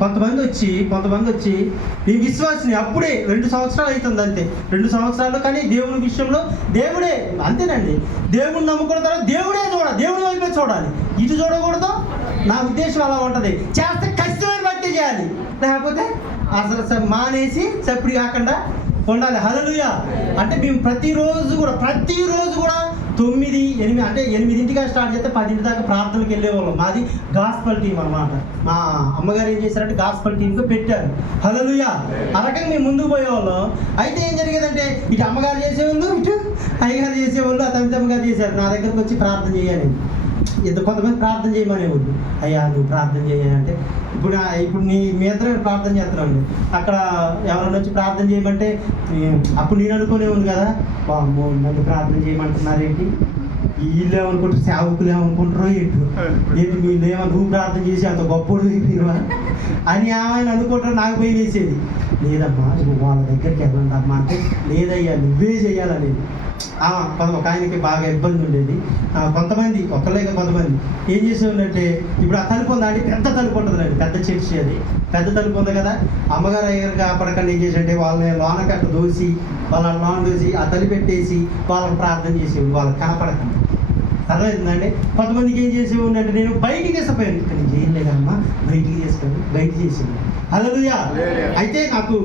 కొంతమంది వచ్చి ఈ విశ్వాసిని అప్పుడే 2 సంవత్సరాలు అవుతుంది అంతే, 2 సంవత్సరాలు. కానీ దేవుని విషయంలో దేవుడే అంతేనండి. దేవుడిని నమ్ముకున్న తర్వాత దేవుడి వైపే చూడాలి, ఇటు చూడకూడదు. నా ఉద్దేశం అలా ఉంటుంది. చేస్తే ఖచ్చితమైన భక్తి చేయాలి, లేకపోతే అసలు మానేసి చప్పుడు కాకుండా ఉండాలి. హల్లెలూయా. అంటే మేము ప్రతిరోజు కూడా 9, 8 అంటే 8ంటిగా స్టార్ట్ చేస్తే 10 దాకా ప్రార్థనకి వెళ్ళేవాళ్ళం. మాది గాస్పల్ టీం అన్నమాట. మా అమ్మగారు ఏం చేశారంటే గాస్పల్ టీంగా పెట్టారు. హల్లెలూయా. ఆ రకంగా మేము ముందుకు పోయేవాళ్ళం. అయితే ఏం జరిగేదంటే ఇటు అమ్మగారు చేసేవాళ్ళు, ఇటు అయ్యగారు చేసేవాళ్ళు, ఆ తమితమ్మ గారు చేశారు. నా దగ్గరకు వచ్చి ప్రార్థన చేయాలి. కొంతమంది ప్రార్థన చేయమనేవాళ్ళు. అయ్యా నువ్వు ప్రార్థన చేయాలంటే ఇప్పుడు మీ ఇద్దరు ప్రార్థన చేస్తున్నాను. అక్కడ ఎవరైనా వచ్చి ప్రార్థన చేయమంటే అప్పుడు నేను అనుకునే ఉంది కదా, నన్ను ప్రార్థన చేయమంటున్నారేంటి వీళ్ళు ఏమనుకుంటారు, సేవకులు ఏమనుకుంటారో ఏంటి వీళ్ళేమో నువ్వు ప్రార్థన చేసి అంత గొప్పడు అయిపోయినవా అని ఏమైనా అనుకుంటారో నాకు పోయి వేసేది. లేదమ్మా నువ్వు వాళ్ళ దగ్గరికి వెళ్ళండి అమ్మా అంటే, లేదయ్యా నువ్వే చేయాలనేది. ఒక ఆయనకి బాగా ఇబ్బంది ఉండేది. కొంతమంది ఒక్కలేక కొంతమంది ఏం చేసేవాళ్ళంటే, ఇప్పుడు ఆ తలుపు ఉందా అంటే పెద్ద తలుపు ఉంటుందండి, పెద్ద చర్చి అది, పెద్ద తలుపు ఉంది కదా, అమ్మగారు అయ్యారు అప్పటికన్నా ఏం చేసేయంటే వాళ్ళని లోనకట్ట దోసి వాళ్ళని లోన దోసి ఆ తలుపు పెట్టేసి వాళ్ళని ప్రార్థన చేసేవాడు, వాళ్ళకి కనపడకండి. అర్థమవుతుందండి. కొంతమందికి ఏం చేసేవాడు అంటే, నేను బయటికి తీసుకుపోయాను, ఇక్కడ నేను చేయలేదమ్మా బయటికి తీసుకొని బయట చేసేవాడు. హల్లెలూయా. అయితే నాకు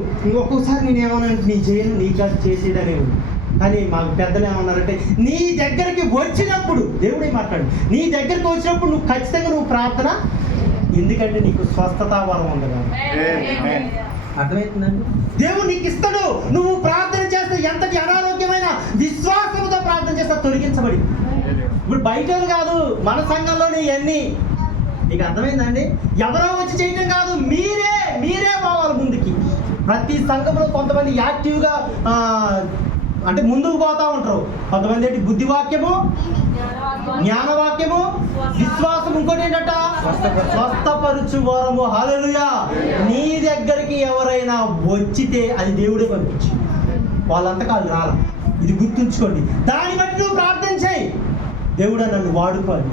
ఒక్కొక్కసారి నేను ఏమన్నా నీ చేయను నీ కాదు చేసేదనేవాడు. కానీ మాకు పెద్దలు ఏమన్నారంటే, నీ దగ్గరికి వచ్చినప్పుడు దేవుడే మాట్లాడు, నీ దగ్గరికి వచ్చినప్పుడు నువ్వు ఖచ్చితంగా నువ్వు ప్రార్థన, ఎందుకంటే నీకు స్వస్థత వరం ఉంది కాబట్టి. అర్థమవుతుందండి. దేవుడు నీకు ఇస్తాడు, నువ్వు ప్రార్థన చేస్తే ఎంతటి అనారోగ్యమైన విశ్వాసంతో ప్రార్థన చేస్తా తొలగించబడి. ఇప్పుడు బయట కాదు, మన సంఘంలోనే ఇవన్నీ. నీకు అర్థమైందండి. ఎవరో వచ్చి చేయడం కాదు, మీరే పోవాలి ముందుకి. ప్రతి సంఘంలో కొంతమంది యాక్టివ్గా అంటే ముందుకు పోతా ఉంటారు. కొంతమంది ఏంటి బుద్ధివాక్యము, జ్ఞానవాక్యము, విశ్వాసం, ఇంకోటి ఏంటంట స్వస్థపరుచు వరము. హల్లెలూయా. నీ దగ్గరికి ఎవరైనా వచ్చితే అది దేవుడే పంపించి, వాళ్ళంతా కాదు రాల. ఇది గుర్తుంచుకోండి. దాన్ని బట్టి నువ్వు ప్రార్థన చేయి, దేవుడు నన్ను వాడుకోవాలి.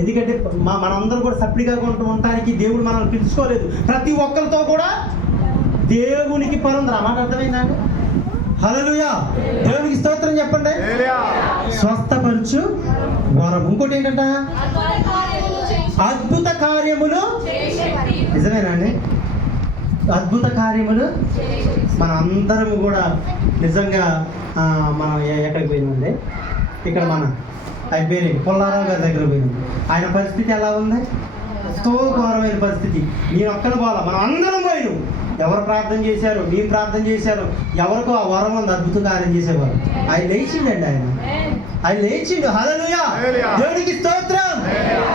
ఎందుకంటే మనందరూ కూడా సప్లిగా ఉండటానికి దేవుడు మనల్ని పిలుచుకోలేదు. ప్రతి ఒక్కరితో కూడా దేవునికి పని ఉంది. మాట అర్థమైందండి. హల్లెలూయా. దేవునికి స్తోత్రం చెప్పండి. స్వస్థపరచు వరం. ఇంకోటి ఏంటంట అద్భుత కార్యములు. నిజమేనండి. అద్భుత కార్యములు మన అందరము కూడా నిజంగా మనం ఎక్కడికి పోయినండి, ఇక్కడ ఆయన పేరు పుల్లారావు గారి దగ్గర పోయినాం. ఆయన పరిస్థితి ఎలా ఉంది? ఎంతో ఘోరమైన పరిస్థితి. నేను ఒక్కరు పోవాలా, మనం అందరం పోయినాం. ఎవరు ప్రార్థన చేశారు, మేము ప్రార్థన చేశారు, ఎవరికో ఆ వరం ఉంది, అద్భుత కార్యం చేసేవారు. ఆయన లేచిండండి, ఆయన లేచిండు. హల్లెలూయా. దేవునికి స్తోత్రం.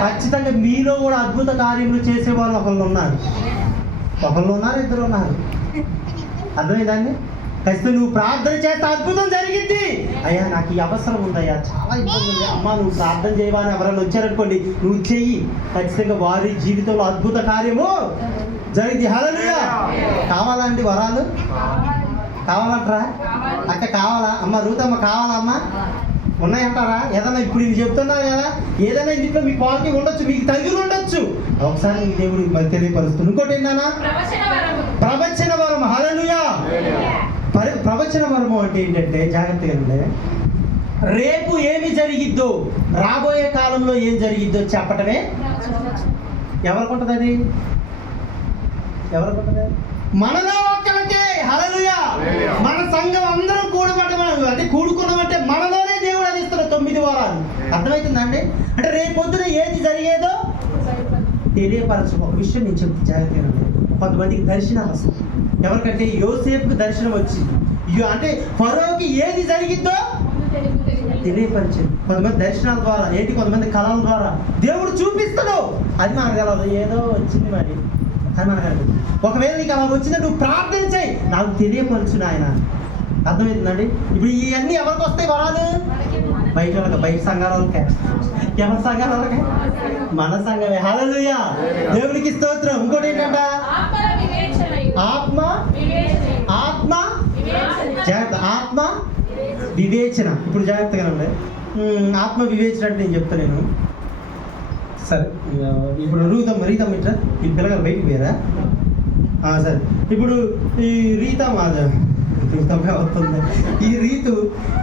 ఖచ్చితంగా మీలో కూడా అద్భుత కార్యములు చేసేవాళ్ళు ఒకళ్ళు ఉన్నారు, ఇద్దరు ఉన్నారు. అర్థమైందండి. ఖచ్చితంగా నువ్వు ప్రార్థన చేస్తే అద్భుతం జరిగింది. అయ్యా నాకు ఈ అవసరం ఉందయ్యా, చాలా ఇబ్బంది ఉంది, అమ్మ నువ్వు ప్రార్థన చేయవని ఎవరైనా వచ్చారనుకోండి, నువ్వు చెయ్యి, ఖచ్చితంగా వారి జీవితంలో అద్భుత కార్యము జరిగింది. హల్లెలూయా. కావాలండి వరాలు? కావాలంటారా? అక్క కావాలా? అమ్మ రూతమ్మ కావాలా? అమ్మ ఉన్నాయంటారా? ఏదన్నా ఇప్పుడు ఇది చెప్తున్నారు కదా, ఏదైనా ఇంట్లో మీ క్వాలిటీ ఉండొచ్చు, మీకు తగిలి ఉండొచ్చు. ఒకసారి మీ దేవుడు మరి తెలియపరుస్తుంది. ఇంకోటి ఏంటన్నా ప్రవచన వరం. హల్లెలూయా. ప్రవచన వరము అంటే ఏంటంటే, జాగ్రత్తగా ఉండే, రేపు ఏమి జరిగిద్దో, రాబోయే కాలంలో ఏం జరిగిద్దో చెప్పటమే. ఎవరికి ఉంటుంది అది? ఎవరికి ఉంటుంది? మనలో ఒక్కరికే. హల్లెలూయా. మన సంఘం అందరం కూడుకున్నామంటే మనలోనే దేవుడు అది ఇస్తాడు 9 వారాలు. అర్థమవుతుందండి. అంటే రేపు పొద్దున ఏది జరిగేదో తెలియపరచు. ఒక విషయం నేను చెప్తే జాగ్రత్తగా. కొంతమందికి దర్శనాలు వస్తుంది. ఎవరికంటే యోసేపుకి దర్శనం వచ్చింది, అంటే ఫరోకి ఏది జరిగిద్దో తెలియపరిచింది. కొంతమంది దర్శనాల ద్వారా ఏంటి, కొంతమంది కళల ద్వారా దేవుడు చూపిస్తాడు. అది మనకు తెలవదు, ఏదో వచ్చింది మరి అది మనకు అనిపిస్తుంది. ఒకవేళ నీకు అలా వచ్చిందంటే నువ్వు ప్రార్థన చేయి, నాకు తెలియపరచు నాయన. అర్థమవుతుందండి. ఇప్పుడు ఇవన్నీ ఎవరికి వస్తాయి వరాలు? బయట వాళ్ళకి, బయట సంఘాల వాళ్ళకే. ఎవరి సంఘాల వాళ్ళకే? మన సంఘమే. హల్లెలూయా. దేవునికి స్తోత్రం. ఇంకోటి ఏంటంట ఆత్మ జాగ్రత్త, ఆత్మ వివేచన. ఇప్పుడు జాగ్రత్తగా ఉండే ఆత్మ వివేచన అంటే నేను చెప్తాను నేను. సరే ఇప్పుడు రీతమ్మ ఇట్లా ఈ పిల్లగారు బయటికి పోయారా? సరే ఇప్పుడు ఈ రీతమ్మ వస్తుంది. ఈ రీతు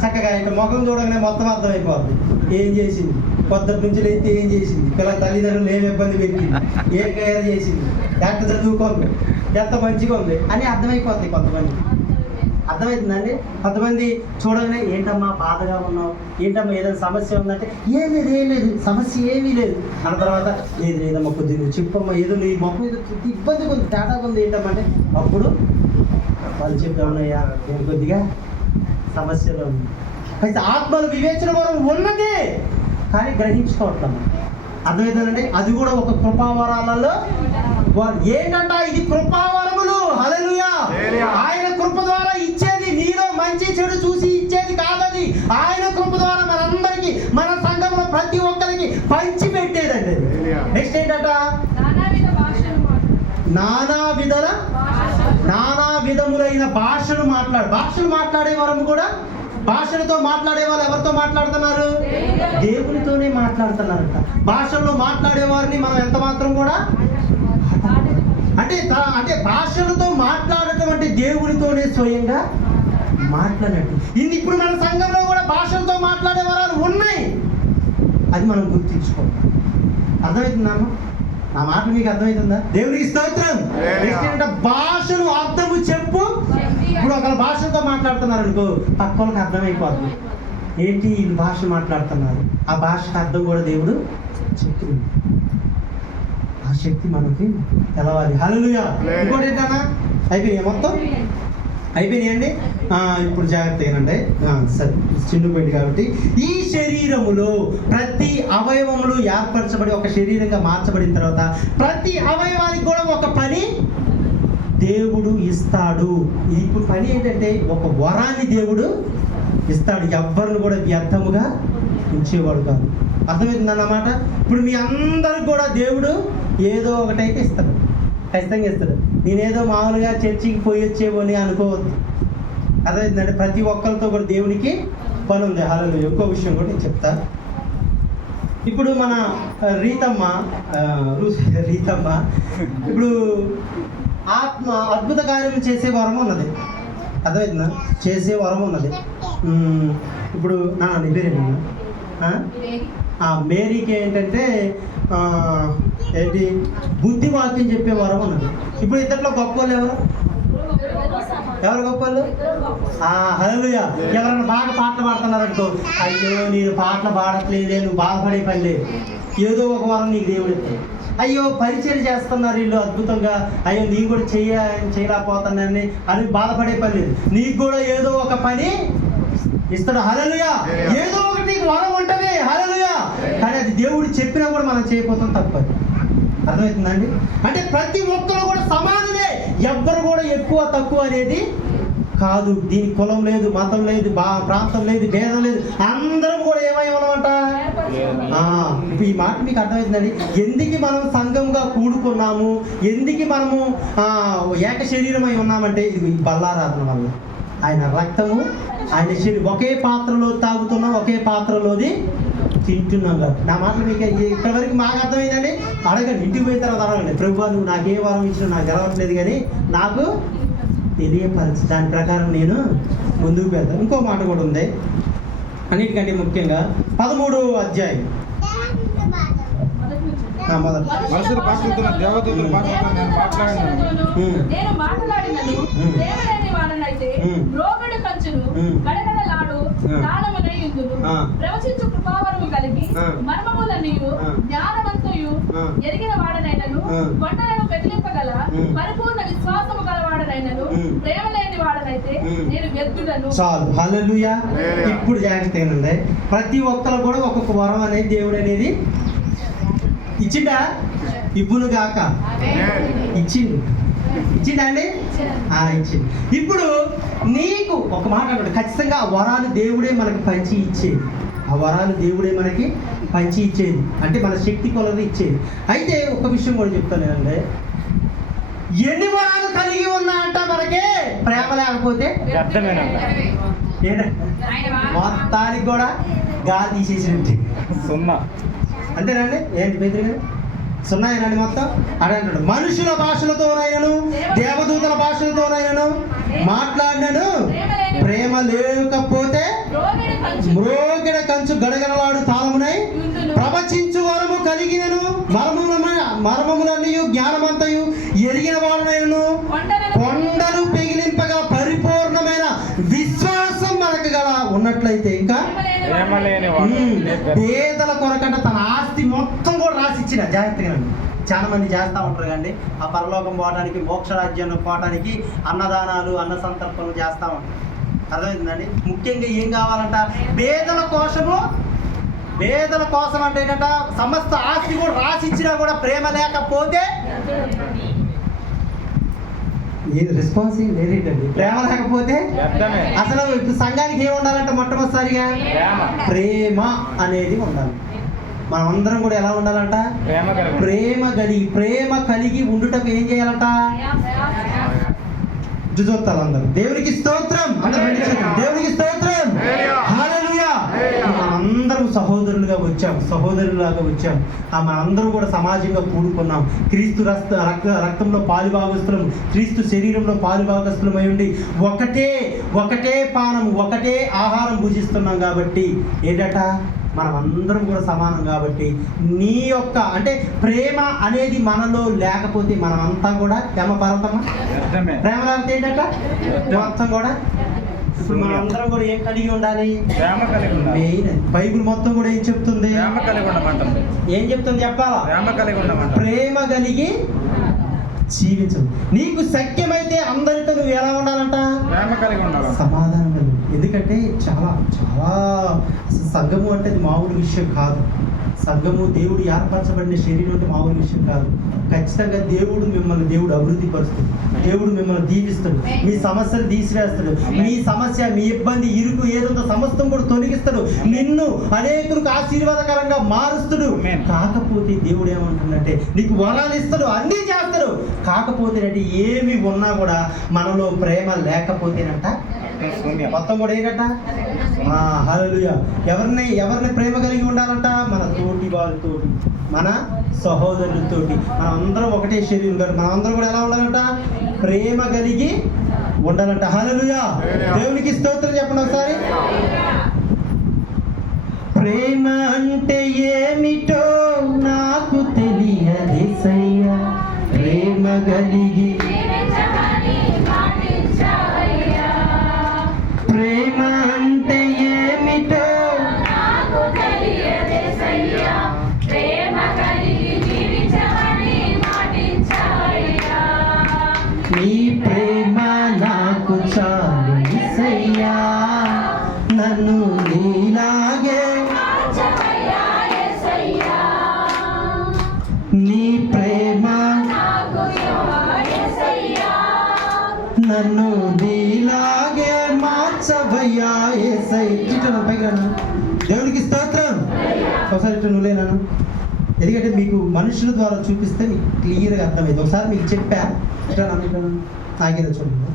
చక్కగా ఇట్లా ముఖం చూడగానే మొత్తం అర్థమైపోద్ది ఏం చేసింది, పొద్దుటి నుంచి లేస్తే ఏం చేసింది, పిల్లల తల్లిదండ్రులు ఏం ఇబ్బంది పెట్టింది, ఏం కేర్ చేసింది, ఎంత చదువుకుంది, ఎంత మంచిగా ఉంది అని అర్థమైపోద్ది. కొంతమంది అర్థమవుతుందండి. కొంతమంది చూడగానే ఏంటమ్మా బాధగా ఉన్నావు, ఏంటమ్మా ఏదైనా సమస్య ఉందంటే ఏం లేదు సమస్య ఏమీ లేదు అన్న తర్వాత లేదమ్మా కొద్దిగా నువ్వు చెప్పమ్మా, ఏదో నీ మొక్క ఏదో ఇబ్బందిగా ఉంది, తేడాగా ఉంది ఏంటమ్మా అంటే అప్పుడు వాళ్ళు చెప్తామన్నయ్యా నేను కొద్దిగా సమస్యలో ఉంది. అయితే ఆత్మల వివేచన వరం ఉన్నదే కానీ గ్రహించుకోవట్లేదు. అర్థమవుతుందండి. అది కూడా ఒక కృపావరాలలో ఏంటంట, ఇది కృపావరములు. హల్లెలూయా. ఆయన కృప ద్వారా ఇచ్చేది, నీలో మంచి చెడు చూసి ఇచ్చేది కాదది. ఆయన కృప ద్వారా మనందరికీ, మన సంఘంలో నానా విధములైన భాషలు మాట్లాడే వరం కూడా, భాషలతో మాట్లాడే వాళ్ళు ఎవరితో మాట్లాడుతున్నారు? దేవునితోనే మాట్లాడుతున్నారట. భాషల్లో మాట్లాడే వారిని మనం ఎంత మాత్రం కూడా అంటే భాషలతో మాట్లాడటం అంటే దేవునితోనే స్వయంగా మాట్లాడినట్టు. ఇప్పుడు మన సంఘంలో కూడా భాషలతో మాట్లాడే వరాలు ఉన్నాయి, అది మనం గుర్తించుకోవాలి. అర్థమవుతుందామా? నా మాట మీకు అర్థమవుతుందా? దేవునికి స్తోత్రం. ఎందుకంటే భాషను అర్థము చెప్పు. ఇప్పుడు ఒకళ్ళ భాషతో మాట్లాడుతున్నారు అనుకో, పక్క వాళ్ళకి అర్థమైపోతుంది. ఏంటి వీళ్ళు భాష మాట్లాడుతున్నారు, ఆ భాషకు అర్థం కూడా దేవుడు చెప్తుంది. ఆ శక్తి మనకి తెలవాలి. హల్లెలూయా. ఇంకోటి ఏంటన్నా, అయిపోయినాయి మొత్తం అయిపోయినాయండి. ఇప్పుడు జాగ్రత్తగానండి. సరే, చిన్నుపోయింది కాబట్టి ఈ శరీరములో ప్రతి అవయవములు ఏర్పరచబడి ఒక శరీరంగా మార్చబడిన తర్వాత ప్రతి అవయవానికి కూడా ఒక పని దేవుడు ఇస్తాడు. ఇప్పుడు పని ఏంటంటే ఒక వరాన్ని దేవుడు ఇస్తాడు. ఎవ్వరిని కూడా వ్యర్థముగా ఉంచేవాడు కాదు. అర్థమవుతుందన్నమాట. ఇప్పుడు మీ అందరికి కూడా దేవుడు ఏదో ఒకటైతే ఇస్తాడు, ఖచ్చితంగా ఇస్తాడు. నేనేదో మామూలుగా చర్చికి పోయి వచ్చేవని అనుకోవద్దు. అర్థమవుతుందంటే ప్రతి ఒక్కరితో కూడా దేవునికి పని ఉంది. హల్లెలూయా. ఇంకో విషయం కూడా నేను చెప్తా. ఇప్పుడు మన రీతమ్మ ఇప్పుడు అద్భుత కార్యం చేసే వరం ఉన్నది. అర్థమవుతుందా? చేసే వరం ఉన్నది. ఇప్పుడు నీ పేరేనా? మేరీకి ఏంటంటే ఏంటి బుద్ధి వాక్యం చెప్పే వరం ఉన్నది. ఇప్పుడు ఇద్దరిలో గొప్ప వాళ్ళు ఎవరు గొప్ప వాళ్ళు? హల్లెలూయా. ఎవరైనా బాగా పాటలు పాడుతున్నారు అనుకో, అయ్యో నేను పాటలు పాడట్లేదే, నువ్వు బాధపడే పని లేదు, ఏదో ఒక వరం నీకు దేవుడు ఇస్తాడు. అయ్యో పరిచయం చేస్తున్నారు వీళ్ళు అద్భుతంగా, అయ్యో నీకు కూడా చేయలేకపోతున్నానని అని బాధపడే పని లేదు, నీకు కూడా ఏదో ఒక పని ఇస్తాడు. హల్లెలూయా. ఏదో ఒకటి నీకు వరం ఉంటుంది. హల్లెలూయా. కానీ అది దేవుడు చెప్పినా కూడా మనం చేయకపోతాం, తప్పదు. అర్థమవుతుందండి? అంటే ప్రతి ఒక్కరు కూడా సమానమే, ఎవ్వరు కూడా ఎక్కువ తక్కువ అనేది కాదు. దీనికి కులం లేదు, మతం లేదు, ప్రాంతం లేదు, భేదం లేదు, అందరం కూడా ఏమై ఉన్నామంట. ఇప్పుడు ఈ మాట మీకు అర్థమవుతుందండి. ఎందుకు మనం సంఘంగా కూడుకున్నాము, ఎందుకు మనము ఏక శరీరమై ఉన్నామంటే ఇది బల్లారాధన వల్ల. ఆయన రక్తము, ఆయన శరీరం ఒకే పాత్రలో తాగుతున్నాం, ఒకే పాత్రలోది తింటున్నాం కాబట్టి. నా మాటలు మీకు ఇక్కడ వరకు మాకు అర్థమైందండి. అడగండి, ఇంటికి పోయిన తర్వాత అడగండి, ప్రభువా నువ్వు నాకు ఏ వరం ఇచ్చినా నాకు గెలవట్లేదు కానీ నాకు తెలియపరచు, దాని ప్రకారం నేను ముందుకు వెళ్తాను. ఇంకో మాట కూడా ఉంది, అన్నిటికంటే ముఖ్యంగా 13వ అధ్యాయం మనుషులు భాషలతో దేవదూతల భాషలతో నేను మాట్లాడినాను. నేను మాట్లాడినను దేవలేని వాడనైతే రోగడు కంచును గడగడలాడు జ్ఞానమునై యుందును. ప్రవచించు కృపావరము కలిగి మర్మములన్నీయు జ్ఞానవంతుయు ఎరిగిన వాడనైనను కొండలను పెకిలింపగల పరిపూర్ణ విశ్వాసము గలవాడనైనను ప్రేమ లేని వాడనైతే నేను వ్యర్థుడను. చాలు. హల్లెలూయా. ఇప్పుడు జాగ్రత్తగా ఉంది. ప్రతి ఒక్కరు కూడా ఒక్కొక్క వరం అనేది దేవుడు అనేది ఇచ్చిండా? ఇవ్వును గాక. ఇచ్చిండా అండి? ఇచ్చింది. ఇప్పుడు నీకు ఒక మాట అన్నమాట, ఖచ్చితంగా ఆ వరాలు దేవుడే మనకి పంచి ఇచ్చేది. ఆ వరాలు దేవుడే మనకి పంచి ఇచ్చేది, అంటే మన శక్తి కొలది ఇచ్చేది. అయితే ఒక విషయం కూడా చెప్తాను అంటే, ఎన్ని వరాలు కలిగి ఉన్నా అంట మనకి ప్రేమ లేకపోతే మొత్తానికి కూడా గాలి తీసేసినట్టు సున్నా. అంతేనండి? ఏంటి పేదరి గారు? సున్నాయనండి మొత్తం. అడంటాడు, మనుషుల భాషలతోనైనను దేవదూతల భాషలతోనైనను మాట్లాడినను ప్రేమ లేకపోతే మ్రోగిడ కంచు గడగడలాడు తాళమునై ప్రవచించు వరము కలిగినను మర్మములన్నీ జ్ఞానమంతయు ఎరిగిన వాడునైనను కొండలు పెగిలింపగా పరిపూర్ణమైన విశ్వాసం మనకు గల ఉన్నట్లయితే ఇంకా పేదల కొరకంట తన ఆస్తి మొత్తం కూడా రాసిచ్చిన. జాగ్రత్తగా చాలా మంది చేస్తూ ఉంటారు కండి, ఆ పరలోకం పోవడానికి, మోక్షరాజ్యాన్ని పోవడానికి అన్నదానాలు, అన్న సంతర్పణలు చేస్తూ ఉంటారు. అర్థమవుతుందండి? ముఖ్యంగా ఏం కావాలంట? పేదల కోసం అంటే ఏంటంట, సమస్త ఆస్తి కూడా రాసిచ్చినా కూడా ప్రేమ లేకపోతే ఏది రెస్పాన్స్ లేదండి. ప్రేమ లేకపోతే అసలు ఇప్పుడు సంఘానికి ఏమి ఉండాలంటే మొట్టమొదటిసారిగా ప్రేమ అనేది ఉండాలి. మనం అందరం కూడా ఎలా ఉండాలంట? ప్రేమ కలిగి ఉండుటకు ఏం చేయాలంట? చూస్తాను అందరూ. దేవునికి స్తోత్రం. దేవునికి స్తోత్రం. హల్లెలూయా. మనందరం సహోదరులుగా వచ్చాం, సహోదరులాగా వచ్చాం. మనందరం కూడా సమాజంగా కూడుకున్నాం. క్రీస్తు రక్తంలో పాలుభాగస్తులం, క్రీస్తు శరీరంలో పాలుభాగస్తులమై ఉండి ఒకటే పానం, ఒకటే ఆహారం భుజిస్తున్నాం. కాబట్టి ఏంటట? మనం అందరం కూడా సమానం. కాబట్టి నీ యొక్క అంటే ప్రేమ అనేది మనలో లేకపోతే మనమంతా కూడా పరతమా? ప్రేమ లేకపోతే ఏంటంట? మొత్తం కూడా ఇప్పుడు మనం అందరం కూడా ఏం కలిగి ఉండాలి? మెయిన్ బైబిల్ మొత్తం కూడా ఏం చెప్తుంది? ఏం చెప్తుంది చెప్పాలా? ప్రేమ కలిగి జీవించు. నీకు శక్యమైతే అందరితో నువ్వు ఎలా ఉండాలంట? సమాధానం. ఎందుకంటే చాలా చాలా అసలు సంఘము అంటే అది మామూలు విషయం కాదు. సంఘము దేవుడు ఏర్పరచబడిన శరీరం అంటే మామూలు విషయం కాదు. ఖచ్చితంగా దేవుడు అభివృద్ధి పరుస్తాడు. దేవుడు మిమ్మల్ని దీవిస్తాడు. మీ సమస్యలు తీసివేస్తాడు. మీ సమస్య, మీ ఇబ్బంది, ఇరుకు ఏదో సమస్తం కూడా తొలగిస్తాడు. నిన్ను అనేకులకు ఆశీర్వాదకరంగా మారుస్తాడు. కాకపోతే దేవుడు ఏమంటుందంటే నీకు వరాలు ఇస్తాడు, అన్నీ చేస్తాడు. కాకపోతే ఏమి ఉన్నా కూడా మనలో ప్రేమ లేకపోతేనంట మొత్తం కూడా ఏంటంట? హల్లెలూయా. ఎవరిని ప్రేమ కలిగి ఉండాలంట? మన తోటి వాళ్ళతోటి, మన సహోదరులతోటి. మనం అందరం ఒకటే శరీరం కాదు. మనం అందరం కూడా ఎలా ఉండాలంట? ప్రేమ కలిగి ఉండాలంట. హల్లెలూయా. దేవునికి స్తోత్రం చెప్పండి ఒకసారి. ప్రేమ అంటే ఏమిటో నాకు తెలియదేసయ్యా, ప్రేమ కలిగి ప్రేమ అంటే ఏమిటో నాకు తెలియదేసయ్యా, ప్రేమ కలిగి జీవించమని మాటించావయ్యా. నీ ప్రేమ నాకు చాలు యేసయ్యా, నన్ను నీలాగే మార్చవయ్యా యేసయ్యా. నీ ప్రేమ నాకు చాలు యేసయ్యా, నన్ను నీలాగే మార్చవయ్యా యేసయ్యా. పైగా దేవునికి స్తోత్రం. ఒకసారి ఇటు నువ్వులేనాను. ఎందుకంటే మీకు మనుషుల ద్వారా చూపిస్తే మీకు క్లియర్గా అర్థమైంది. ఒకసారి మీకు చెప్పా ఇట్లా నాకేదో చూడండి.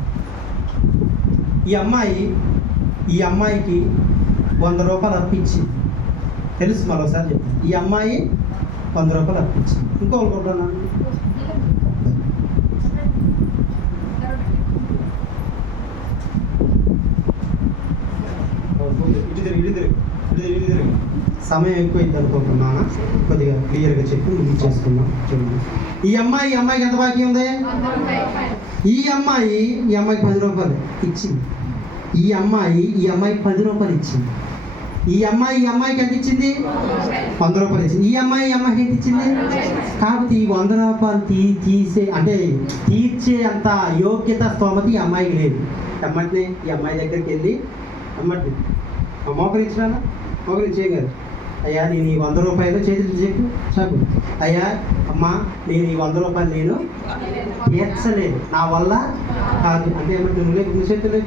ఈ అమ్మాయికి 100 రూపాయలు అప్పించింది. తెలుసు మరోసారి చెప్తాను. ఈ అమ్మాయి 100 రూపాయలు అప్పించింది. ఇంకొకరు కొట్టున్నాను. సమయం ఎక్కువైంది అనుకుంటున్నాను. కొద్దిగా క్లియర్గా చెప్పి ముందు చేసుకున్నాం. చూడండి, ఈ అమ్మాయికి ఎంత బాకీ ఉంది? ఈ అమ్మాయికి 10 రూపాయలు ఇచ్చింది. ఈ అమ్మాయికి 10 రూపాయలు ఇచ్చింది. ఈ అమ్మాయికి ఎంత ఇచ్చింది? 100 రూపాయలు ఇచ్చింది. ఈ అమ్మాయికి ఎంత ఇచ్చింది? కాబట్టి ఈ 100 రూపాయలు తీర్చే అంత యోగ్యత, స్తోమత ఈ అమ్మాయికి లేదు. అమ్మటినే ఈ అమ్మాయి దగ్గరికి వెళ్ళి మోకరించేయం కదా, అయ్యా నేను ఈ 100 రూపాయలు చేతులు చెప్పు చాకు, అయ్యా అమ్మా నేను ఈ 100 రూపాయలు నేను తీర్చలేదు, నా వల్ల కాదు అంటే ఏమంటే నువ్వు చేతులు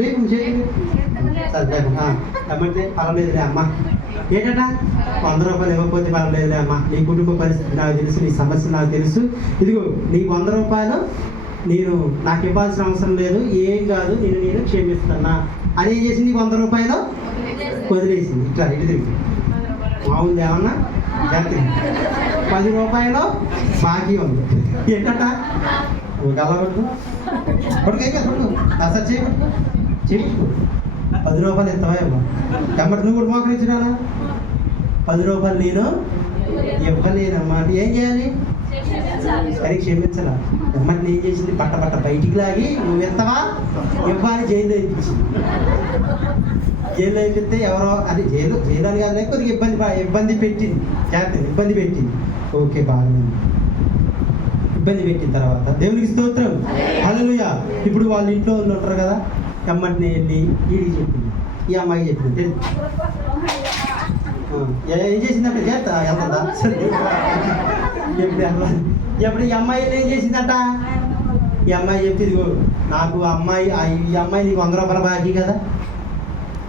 లేపు ఏమంటే పర్వాలేదులే అమ్మా. ఏంటట 100 రూపాయలు ఇవ్వకపోతే పర్వాలేదులే అమ్మా, నీ కుటుంబ పరిస్థితి నాకు తెలుసు, నీ సమస్య నాకు తెలుసు, ఇదిగో నీకు 100 రూపాయలు నేను నాకు ఇవ్వాల్సిన అవసరం లేదు, ఏం కాదు, నేను క్షమిస్తున్నా అని ఏం చేసింది? 100 రూపాయలు వదిలేసింది. ఇట్లా ఇటు తిరిగి మామూలు ఏమన్నా జాగ్రత్త 10 రూపాయలు బాకీ ఉంది. ఏంటట గల్లగొట్టు కొడుకు అసలు చెప్పు 10 రూపాయలు ఎత్తవా ఇవ్వ ఎమ్మటి నువ్వు కూడా మోకరించినా 10 రూపాయలు నేను ఇవ్వలేనమ్మా అంటే ఏం చేయాలి? సరే క్షమించాలా. ఎమ్మటి ఏం చేసింది? బట్ట బయటికి లాగి నువ్వు ఎత్తవా ఇవ్వాలి జైల్లో ఇప్పించింది. జైల్లో అయిపోతే ఎవరో అది జైలు అని కాదు, కొద్దిగా ఇబ్బంది పెట్టింది. జాగ్రత్త ఇబ్బంది పెట్టింది. ఓకే బాగా ఇబ్బంది పెట్టిన తర్వాత దేవునికి స్తోత్రం, హల్లెలూయా. ఇప్పుడు వాళ్ళ ఇంట్లో వాళ్ళు ఉంటారు కదా, ఎమ్మటిని వెళ్ళి వీడికి చెప్పింది, ఈ అమ్మాయికి చెప్పింది. ఏం చేసిందంటే చేస్తా వెళ్తుందా? ఎప్పుడు ఈ అమ్మాయి ఏం చేసిందట? ఈ అమ్మాయి చెప్తే ఇదిగో నాకు ఈ అమ్మాయి నీకు 100 రూపాయలు బాకీ కదా,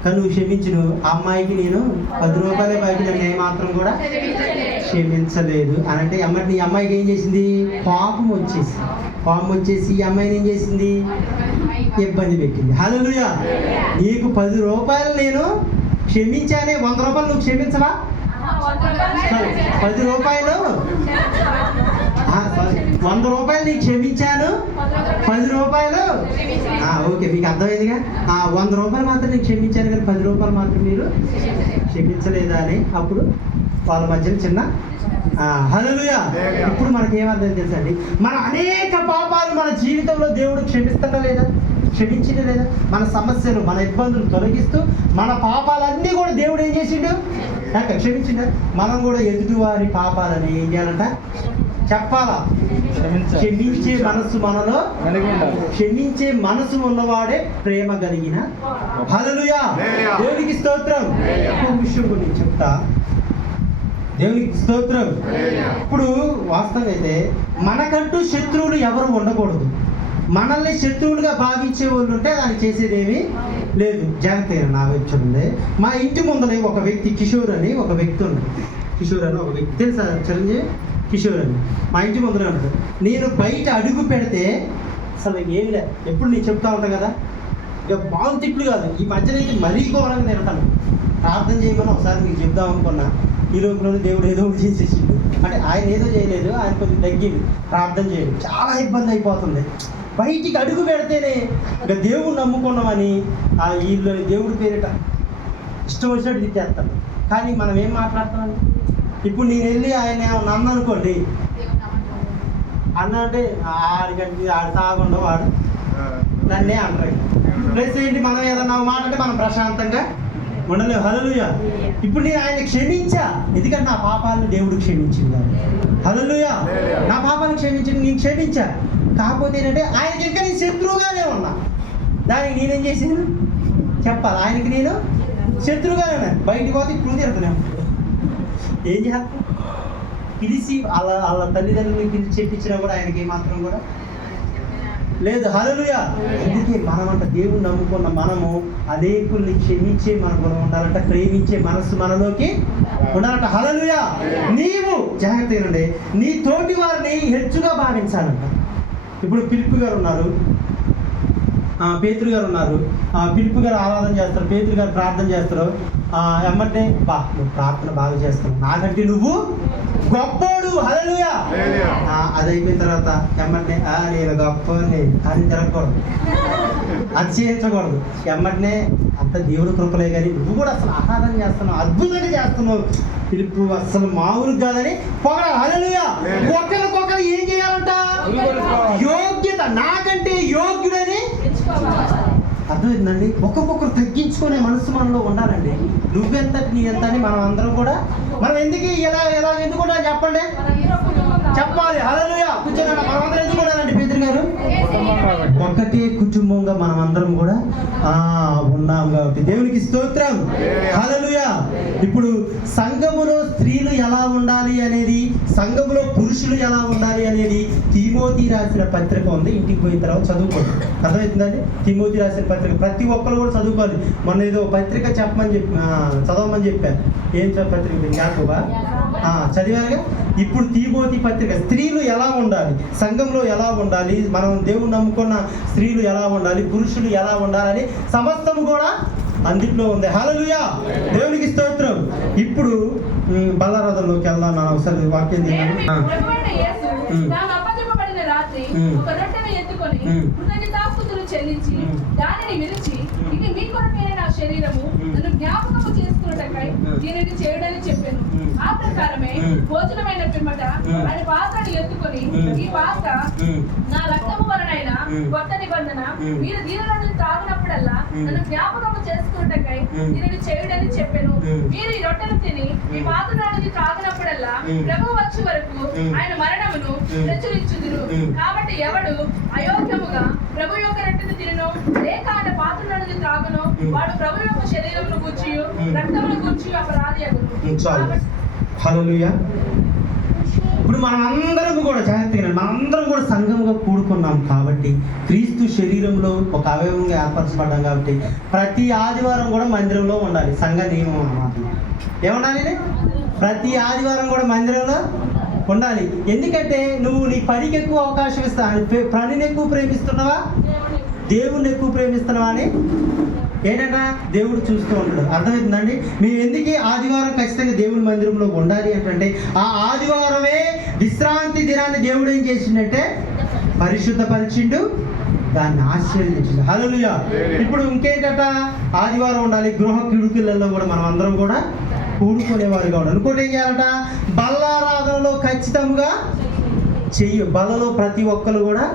కానీ నువ్వు క్షమించును. ఆ అమ్మాయికి నేను 10 రూపాయలే పైకి నన్ను ఏమాత్రం కూడా క్షమించలేదు అని అంటే ఈ అమ్మాయికి ఏం చేసింది? పాపం వచ్చేసి ఈ అమ్మాయిని ఏం చేసింది? ఇబ్బంది పెట్టింది. హల్లెలూయా. నీకు 10 రూపాయలు నేను క్షమించానే, 100 రూపాయలు నువ్వు క్షమించవా? 10 రూపాయలు 100 రూపాయలు నీకు క్షమించాను, 10 రూపాయలు ఓకే, మీకు అర్థమైందిగా. 100 రూపాయలు మాత్రం నేను క్షమించాను కానీ 10 రూపాయలు మాత్రం మీరు క్షమించలేదా అని అప్పుడు వాళ్ళ మధ్యన చిన్న హల్లెలూయా. ఇప్పుడు మనకి ఏమర్థం తెలుసండి, మన అనేక పాపాలు మన జీవితంలో దేవుడు క్షమిస్తాడా లేదా? క్షమించడం లేదా? మన సమస్యలు, మన ఇబ్బందులు తొలగిస్తూ మన పాపాలన్నీ కూడా దేవుడు ఏం చేసిండు? క్షమించిండ. మనం కూడా ఎదుటివారి పాపాలని ఏం చేయాలంట? చెప్పాలా? క్షమించే మనసు మనలో, క్షమించే మనసు ఉన్నవాడే ప్రేమ కలిగిన. హల్లెలూయా. దేవునికి స్తోత్రం. ఇంకో విషయం గురించి చెప్తా. దేవునికి స్తోత్రం. ఇప్పుడు వాస్తవం అయితే మనకంటూ శత్రువులు ఎవరు ఉండకూడదు. మనల్ని శత్రువులుగా భావించే వాళ్ళు ఉంటే దాన్ని చేసేదేమీ లేదు. జాగ్రత్తగా నా వచ్చి మా ఇంటి ముందర ఒక వ్యక్తి, కిషోర్ అని ఒక వ్యక్తి ఉంది. కిషోర్ అని ఒక వ్యక్తి తెలుసా? చిరంజీవి కిషోర్ అని మా ఇంటి ముందర ఉంటాడు. నేను బయట అడుగు పెడితే అసలు ఏం లేదు. ఎప్పుడు నేను చెప్తా ఉంటాను కదా, ఇక బాగు తిట్లు కాదు, ఈ మధ్యన అయితే మరీ ఘోరంగా తిడతాను. ప్రార్థన చేయమని ఒకసారి మీకు చెప్దాం అనుకున్నా. ఈ లోపల దేవుడు ఏదో ఒకటి చేసేసిండు. అంటే ఆయన ఏదో చేయలేదు, ఆయన కొంచెం తగ్గింది. ప్రార్థన చేయడు, చాలా ఇబ్బంది అయిపోతుంది. బయటికి అడుగు పెడితేనే ఇక దేవుడు నమ్ముకున్నామని వీళ్ళు దేవుడి పేరిట ఇష్టం వచ్చినట్టు తిట్టేస్తాను. కానీ మనం ఏం మాట్లాడతాం? ఇప్పుడు నేను వెళ్ళి ఆయన నన్ను అనుకోండి అన్న అంటే ఆడికంటే ఆడు తాగుండో వాడు నన్నే అంటారు. ప్లస్ ఏంటి, మనం ఏదన్నా మాట అంటే మనం ప్రశాంతంగా ఉండలేవు. హల్లెలూయా. ఇప్పుడు నేను ఆయన క్షమించా, ఎందుకంటే నా పాపాలను దేవుడు క్షమించింది. హల్లెలూయా. నా పాపాలను క్షమించింది, నేను క్షమించా. కాకపోతే ఏంటంటే ఆయనకి ఇంకా నేను శత్రువుగానే ఉన్నా. దానికి నేనేం చేసాను చెప్పాలి? ఆయనకి నేను శత్రువుగానే ఉన్నా. బయటికి పోతే ఇప్పుడు తిరుగుతున్నాం. ఏం చేస్తాం? పిలిచి వాళ్ళ తల్లిదండ్రులని పిలిచి చెప్పించినా కూడా ఆయనకి ఏమాత్రం కూడా లేదు. హల్లెలూయా. అందుకే మనమంట దేవుణ్ణి నమ్ముకున్న మనము అనేకుల్ని క్షమించే మన గుణం ఉండాలంట, ప్రేమించే మనసు మనలోకి ఉండాలంట. హల్లెలూయా. నీవు జాగ్రత్తగా నీ తోటి వారిని హెచ్చుగా భావించాలంట. ఇప్పుడు పిలుపు గారు ఉన్నారు, పేతురు గారు ఉన్నారు. పిలుపు గారు ఆరాధన చేస్తారు, పేతురు గారు ప్రార్థన చేస్తారు. ఎమ్మంటే నువ్వు ప్రార్థన బాగా చేస్తావు, నాకంటే నువ్వు గొప్పోడు. హల్లెలూయా. అది అయిపోయిన తర్వాత ఎమ్మంటే నేను గొప్పని అని తిరగకూడదు, అతిశయించకూడదు. ఎమ్మటనే అంత దేవుడు కృపలే కానీ నువ్వు కూడా అసలు ఆరాధన చేస్తున్నావు, అద్భుతంగా చేస్తున్నావు, పిలుపు అసలు మామూలు కాదని పొగడాలి. హల్లెలూయా. ఒకరికొకరు ఏం చేయాలంట? యోగ్యత, నాకంటే యోగ్యుడని అర్థమైందండి. ఒక్కొక్కరు తగ్గించుకునే మనసు మనలో ఉండాలండి. నువ్వెంత నీ ఎంత అని మనం అందరం కూడా మనం ఎందుకు ఎలా ఎందుకు ఉండాలి చెప్పండి, చెప్పాలి. హల్లెలూయా. కూర్చోండి. మనం అందరం ఎందుకు ఉండాలండి పేతురు గారు? ఒకటే కుటుంబంగా మనం అందరం కూడా ఉన్నాం కాబట్టి దేవునికి స్తోత్రం. హల్లెలూయా. ఇప్పుడు సంఘములో స్త్రీలు ఎలా ఉండాలి అనేది, సంఘములో పురుషులు ఎలా ఉండాలి అనేది తిమోతి రాసిన పత్రిక ఉంది. ఇంటికి పోయిన తర్వాత చదువుకోండి. అర్థమవుతుందండి? తిమోతి రాసిన పత్రిక ప్రతి ఒక్కరు కూడా చదువుకోవాలి. మొన్న ఏదో పత్రిక చదవమని చెప్పాను. ఏం పత్రిక? యాకోబా చదివారుగా. ఇప్పుడు తిమోతి పత్రిక, స్త్రీలు ఎలా ఉండాలి, సంఘంలో ఎలా ఉండాలి, మనం దేవుని నమ్ముకున్న స్త్రీలు ఎలా ఉండాలి, పురుషులు ఎలా ఉండాలని సమస్తము కూడా అందుట్లో ఉంది. హల్లెలూయా. దేవునికి స్తోత్రం. ఇప్పుడు బల్లారాధనలోకి వెళ్దాం. నా ఒకసారి వాక్యం రాత్రి ఒక రొట్టెను ఎత్తుకొని కృతజ్ఞతాస్తుతులు చెల్లించి దానిని విరిచి, ఇది మీ కొరకైన నా శరీరము, నన్ను జ్ఞాపకము చేసుకున్నటకై దీనిని చేయడని చెప్పాను. ఆ ప్రకారమే భోజనమైన పిమ్మట ఆయన పాత్రను ఎత్తుకొని, ఈ పాత్ర నా రక్తము వలనైన కొత్త నిబంధన, మీరు దీనిలోని తాగినప్పుడల్లా నన్ను జ్ఞాపకము చేసుకున్నటకై దీనిని చేయడని చెప్పాను. మీరు ఈ రొట్టెను తిని ఈ పాత్రలోని తాగినప్పుడల్లా ప్రభు వచ్చే వరకు ఆయన మరణమును ప్రచురించుదురు. కాబట్టి ఎవడు అయోగ్యముగా ప్రభు యొక్క రొట్టెను తినను, లేక ఆయన పాత్రలోని త్రాగును, వాడు ప్రభు యొక్క శరీరమును గూర్చియు రక్తమును గూర్చియు అపరాధి అగును. హల్లెలూయా. ఇప్పుడు మనం అందరం కూడా జాగ్రత్తగా మనందరం కూడా సంఘంగా కూడుకున్నాం కాబట్టి క్రీస్తు శరీరంలో ఒక అవయవంగా ఏర్పరచబడ్డాం కాబట్టి ప్రతి ఆదివారం కూడా మందిరంలో ఉండాలి. సంఘ నియమం అన్నమాట. ఏమన్నా ప్రతి ఆదివారం కూడా మందిరంలో ఉండాలి. ఎందుకంటే నువ్వు నీ పనికి ఎక్కువ అవకాశం ఇస్తా, పనిని ఎక్కువ ప్రేమిస్తున్నావా దేవుణ్ణి ఎక్కువ ప్రేమిస్తున్నావా అని ఏంటంటే దేవుడు చూస్తూ ఉంటాడు. అర్థమవుతుందండి? మేము ఎందుకు ఆదివారం ఖచ్చితంగా దేవుడి మందిరంలో ఉండాలి అంటే ఆ ఆదివారమే విశ్రాంతి దినాన్ని దేవుడు ఏం చేసిండంటే పరిశుద్ధపరిచిండు, దాన్ని ఆశీర్వదించిండు. హల్లెలూయా. ఇప్పుడు ఇంకేంటట ఆదివారం ఉండాలి. గృహ కిడుకులలో కూడా మనం అందరం కూడా కూడుకునేవారుగా ఉండాలి. ఇంకోటి ఏం చేయాలట, బల్లారాధనలో ఖచ్చితంగా చెయ్యి, బలలో ప్రతి ఒక్కరు కూడా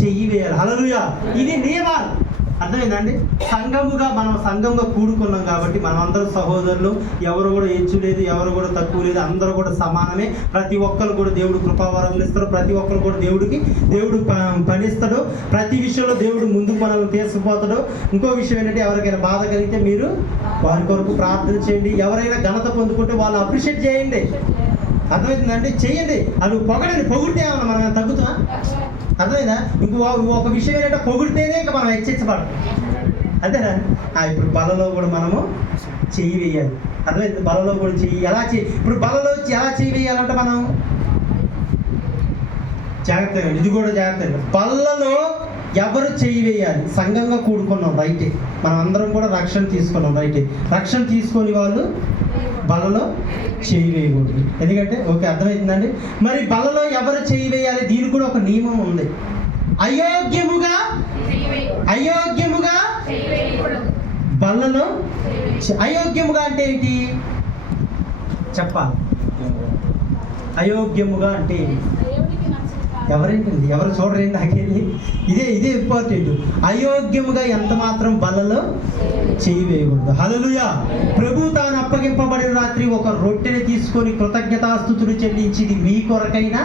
చెయ్యి వేయాలి. హల్లెలూయా. ఇది నియమాలు. అర్థమైందండి? మనం సంఘంగా కూడుకున్నాం కాబట్టి మనం అందరూ సహోదరులు, ఎవరు కూడా హెచ్చు లేదు, ఎవరు కూడా తక్కువ లేదు, అందరూ కూడా సమానమే. ప్రతి ఒక్కరు కూడా దేవుడు కృపావరములు ఇస్తారు. ప్రతి ఒక్కరు కూడా దేవుడు పనిస్తాడు. ప్రతి విషయంలో దేవుడు ముందుకు మనల్ని తీసుకుపోతాడు. ఇంకో విషయం ఏంటంటే ఎవరికైనా బాధ కలిగితే మీరు వారి కొరకు ప్రార్థన చేయండి. ఎవరైనా ఘనత పొందుకుంటే వాళ్ళు అప్రిషియేట్ చేయండి. అర్థమవుతుందండి? చెయ్యండి. అది పొగిడితే ఏమన్నా మనం తగ్గుతామా? అర్థమైందా? ఒక విషయం ఏంటంటే పొగిడితేనే ఇంకా మనం హెచ్చరించబడం. అదేనా? ఇప్పుడు బలలో కూడా మనము చెయ్యి వేయాలి. అర్థమైంది? బలలో కూడా చెయ్యి ఇప్పుడు బలలో ఎలా చెయ్యి వేయాలంటే మనం జాగ్రత్తగా, ఇది కూడా జాగ్రత్తగా, బలలో ఎవరు చెయ్యి వేయాలి? సంఘంగా కూడుకున్నాం రైటే, మనం అందరం కూడా రక్షణ తీసుకున్నాం రైటే. రక్షణ తీసుకొని వాళ్ళు బలలో చెయ్యి వేయకూడదు. ఎందుకంటే ఓకే, అర్థమవుతుందండి? మరి బలలో ఎవరు చెయ్యి వేయాలి? దీనికి కూడా ఒక నియమం ఉంది. అయోగ్యముగా బలలో అయోగ్యముగా అంటే ఏంటి చెప్పాలి? అయోగ్యముగా అంటే ఎవరేంటండి? ఎవరు చూడరేంటి? నాకెళ్ళి ఇదే ఇంపార్టెంట్. అయోగ్యముగా ఎంత మాత్రం బలలో చెయ్యి వేయకూడదు. హల్లెలూయా. ప్రభు తాను అప్పగింపబడిన రాత్రి ఒక రొట్టెని తీసుకొని కృతజ్ఞతాస్తుతులు చెల్లించింది మీ కొరకైన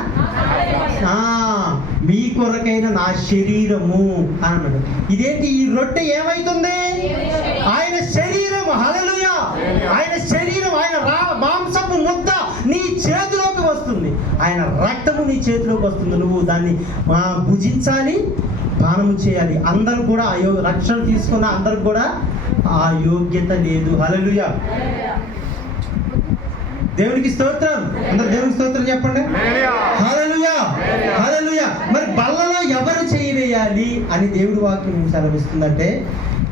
నా శరీరము అన్నాడు. ఇదేంటి? ఈ రొట్టె ఏమైతుంది? ఆయన శరీరం. హల్లెలూయా. ఆయన శరీరం, ఆయన మాంసపు ముద్ద నీ చేతిలోకి వస్తుంది, ఆయన రక్తము నీ చేతిలోకి వస్తుంది. నువ్వు దాన్ని భుజించాలి, పానము చేయాలి. అందరూ కూడా రక్షణ తీసుకున్న అందరికి కూడా ఆ యోగ్యత లేదు. హల్లెలూయా. దేవునికి స్తోత్రం. అందరు దేవునికి స్తోత్రం చెప్పండి. హల్లెలూయా, హల్లెలూయా. మరి బల్లలో ఎవరు చెయ్యి వేయాలి అని దేవుడి వాక్యం సెలవిస్తుందంటే,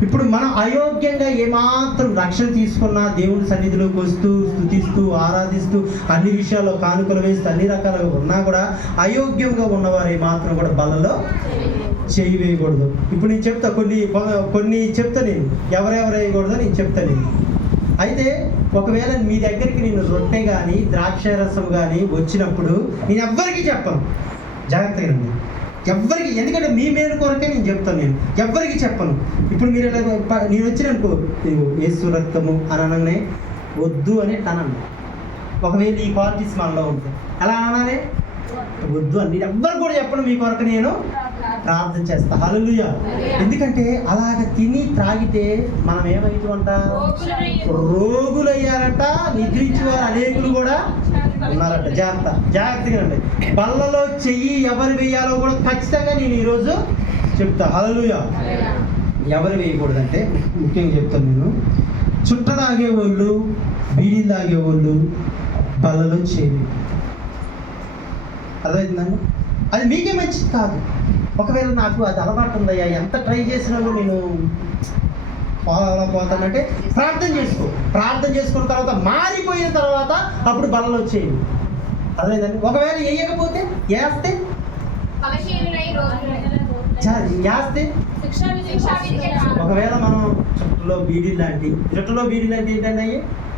ఇప్పుడు మనం అయోగ్యంగా ఏమాత్రం రక్షణ తీసుకున్నా దేవుడి సన్నిధిలోకి వస్తూ స్తుతిస్తూ ఆరాధిస్తూ అన్ని విషయాల్లో కానుకలు వేస్తూ అన్ని రకాలుగా ఉన్నా కూడా అయోగ్యంగా ఉన్నవారు ఏమాత్రం కూడా బలలో చెయ్యి వేయకూడదు. ఇప్పుడు నేను చెప్తా, కొన్ని చెప్తా, నేను ఎవరెవరు వేయకూడదో నేను చెప్తా. నేను అయితే ఒకవేళ మీ దగ్గరికి నేను రొట్టె కానీ ద్రాక్ష రసం కానీ వచ్చినప్పుడు నేను ఎవ్వరికీ చెప్పను. జాగ్రత్తగా రండి. ఎవ్వరికి, ఎందుకంటే మీ మేలు కొరకే నేను చెప్తాను. నేను ఎవ్వరికి చెప్పను. ఇప్పుడు మీరు నేను వచ్చిననుకో యేసు రక్తము అని అనగానే వద్దు అని అనండి. ఒకవేళ ఈ క్వాలిటీస్ మనలో ఉంటాయి, ఎలా అనాలి? వద్దు అని నేను ఎవ్వరు కూడా చెప్పను. మీ కొరకు నేను ప్రార్థన చేస్తా. హల్లెలూయా. ఎందుకంటే అలాగ తిని త్రాగితే మనం ఏమైతుందంట? రోగులయ్యారంట, నిద్రించేవారు అనేకులు కూడా ఉన్నారట. జాగ్రత్తగా అండి. బల్లలో చెయ్యి ఎవరు వేయాలో కూడా ఖచ్చితంగా నేను ఈరోజు చెప్తా. హల్లెలూయా. ఎవరు వేయకూడదంటే ముఖ్యంగా చెప్తాను నేను. చుట్ట తాగేవాళ్ళు, బీడీలు తాగేవాళ్ళు బల్లలో చెయ్యి. అర్థమవుతుందండి? అది మీకే మంచిది కాదు. ఒకవేళ నాకు అది అలవాటు ఉందయ్యా, ఎంత ట్రై చేసినా నేను పోతానంటే ప్రార్థన చేసుకున్న తర్వాత మారిపోయిన తర్వాత అప్పుడు బలలో వచ్చేయండి. అదేంటండి? ఒకవేళ వేయకపోతే వేస్తే ఒకవేళ మనం చుట్టలో బీడీలు లాంటి ఏంటంటే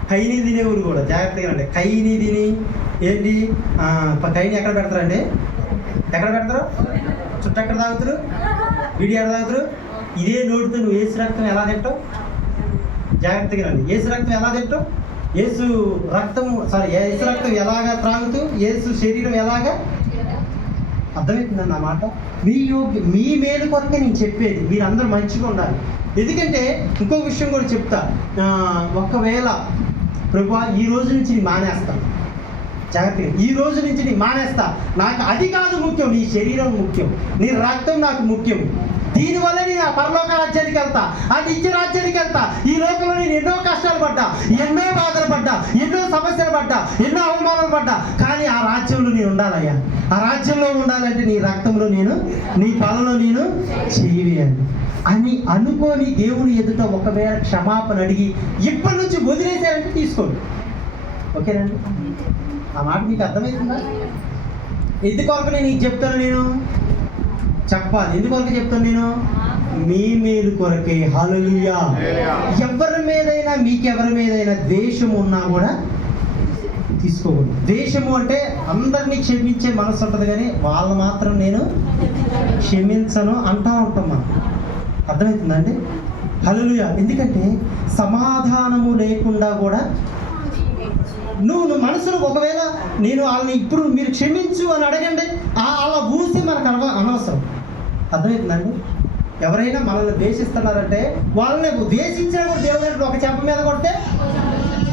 కైని తినేవారు కూడా జాగ్రత్తగా అండి. కైని తిని ఏంటి కైని ఎక్కడ పెడతారండి? ఎక్కడ పెడతారు? చుట్టూ ఎక్కడ తాగుతారు? బీడీ ఎక్కడ తాగుతారు? ఇదే నోటితో నువ్వు యేసు రక్తం ఎలా తింటావు? జాగ్రత్తగా రండి. యేసు రక్తం ఎలా తింటావు? యేసు రక్తం ఎలాగా త్రాగుతూ యేసు శరీరం ఎలాగా? అర్థమవుతుందండి నా మాట? మీ మేలు కొరకే నేను చెప్పేది. మీరందరూ మంచిగా ఉండాలి. ఎందుకంటే ఇంకో విషయం కూడా చెప్తా. ఒకవేళ ప్రభువా ఈ రోజు నుంచి నేను మానేస్తాను, జాగ్రత్తగా ఈ రోజు నుంచి నీ మానేస్తా. నాకు అది కాదు ముఖ్యం, నీ శరీరం ముఖ్యం, నీ రక్తం నాకు ముఖ్యం. దీనివల్ల నేను ఆ పరలోక రాజ్యానికి వెళ్తా, ఆ నిత్య రాజ్యానికి వెళ్తా. ఈ లోకంలో నేను ఎన్నో కష్టాలు పడ్డా, ఎన్నో బాధలు పడ్డా, ఎన్నో సమస్యలు పడ్డా, ఎన్నో అవమానాలు పడ్డా, కానీ ఆ రాజ్యంలో నేను ఉండాలయ్యా. ఆ రాజ్యంలో ఉండాలంటే నీ రక్తంలో నేను, నీ బలలో నేను చేయవేయాలి అని అనుకోని దేవుని ఎదుట ఒకవేళ క్షమాపణ అడిగి ఇప్పటి నుంచి వదిలేసారంటే తీసుకోండి. ఓకేనండి? ఆ మాట మీకు అర్థమవుతుందా? ఎందుకొరకు నేను ఇది చెప్తాను, నేను చెప్పాలి. ఎందుకొరకు చెప్తాను నేను? మీ మేలు కొరకే. హల్లెలూయా. ఎవరి మీదైనా, మీకెవరి మీదైనా ద్వేషం ఉన్నా కూడా తీసుకోకూడదు. ద్వేషము అంటే అందరినీ క్షమించే మనసు ఉంటుంది, కానీ వాళ్ళు మాత్రం నేను క్షమించను అంటూ ఉంటాం మనం. అర్థమవుతుందండి? హల్లెలూయా. ఎందుకంటే సమాధానము లేకుండా కూడా నువ్వు మనసులో ఒకవేళ నేను వాళ్ళని ఇప్పుడు మీరు క్షమించు అని అడగండి, అలా ఊసి మనకు అనవసరం. అర్థమవుతుందండి? ఎవరైనా మనల్ని ద్వేషిస్తున్నారంటే వాళ్ళని ద్వేషించినా కూడా దేవుడు ఒక చెప్ప మీద కొడితే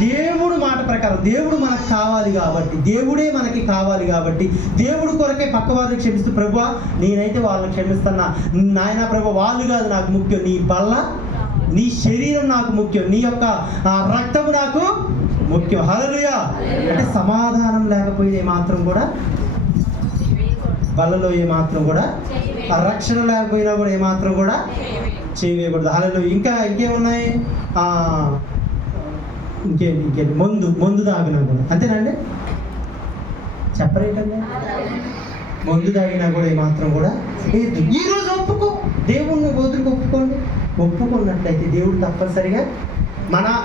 దేవుడు మాట ప్రకారం దేవుడు మనకు కావాలి కాబట్టి, దేవుడే మనకి కావాలి కాబట్టి దేవుడు కొరకే పక్క వారిని క్షమిస్తూ, ప్రభువా నేనైతే వాళ్ళని క్షమిస్తున్నా నాయన ప్రభు, వాళ్ళు కాదు నాకు ముఖ్యం, నీ బల్ల నీ శరీరం నాకు ముఖ్యం, నీ యొక్క రక్తము నాకు ముఖ్యం. హల్లెలూయా. అంటే సమాధానం లేకపోయినా ఏమాత్రం కూడా బల్లలో ఏమాత్రం కూడా, ఆ రక్షణ లేకపోయినా కూడా ఏమాత్రం కూడా చేయకూడదు. హల్లెలూయా. ఇంకేమున్నాయి? ఇంకేంటి మందు తాగినా కూడా అంతేనండి? చెప్పరేటండి? మందు తాగినా కూడా ఏమాత్రం కూడా ఈరోజు ఒప్పుకో, దేవుణ్ణి వదులుకు ఒప్పుకున్నట్లయితే దేవుడు తప్పనిసరిగా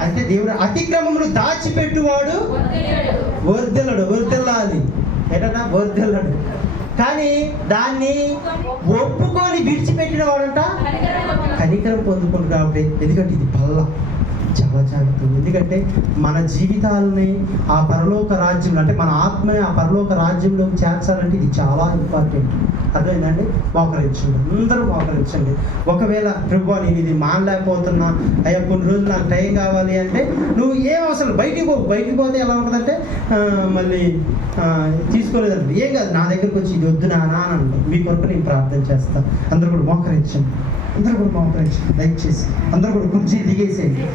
అంటే దేవుడు అతిక్రమములు దాచిపెట్టువాడు వర్ధిల్లాలి. ఏంటన్నా? వర్ధిల్లడు. కానీ దాన్ని ఒప్పుకొని విడిచిపెట్టిన వాడంట కనికరం పొందుకుంటు. కాబట్టి ఎందుకంటే ఇది బల్ల, చాలా జాగ్రత్త. ఎందుకంటే మన జీవితాలని ఆ పరలోక రాజ్యంలో, అంటే మన ఆత్మని ఆ పరలోక రాజ్యంలోకి చేర్చాలంటే ఇది చాలా ఇంపార్టెంట్. అర్థమైందండి? మోకరించండి, అందరూ మోకరించండి. ఒకవేళ ప్రభువా నేను ఇది మానలేకపోతున్నా, అయ్యా కొన్ని రోజులు నాకు టైం కావాలి అంటే నువ్వు ఏం అవసరం, బయటికి పోతే ఎలా ఉంటుందంటే మళ్ళీ తీసుకోలేదండి, ఏం కాదు నా దగ్గరకు వచ్చి ఇది వద్దు నానా అని అంటారు. మీ కొరకు నేను ప్రార్థన చేస్తాను. అందరూ కూడా మోకరించండి, దయచేసి అందరూ కూడా కుర్చీ దిగేసేయండి.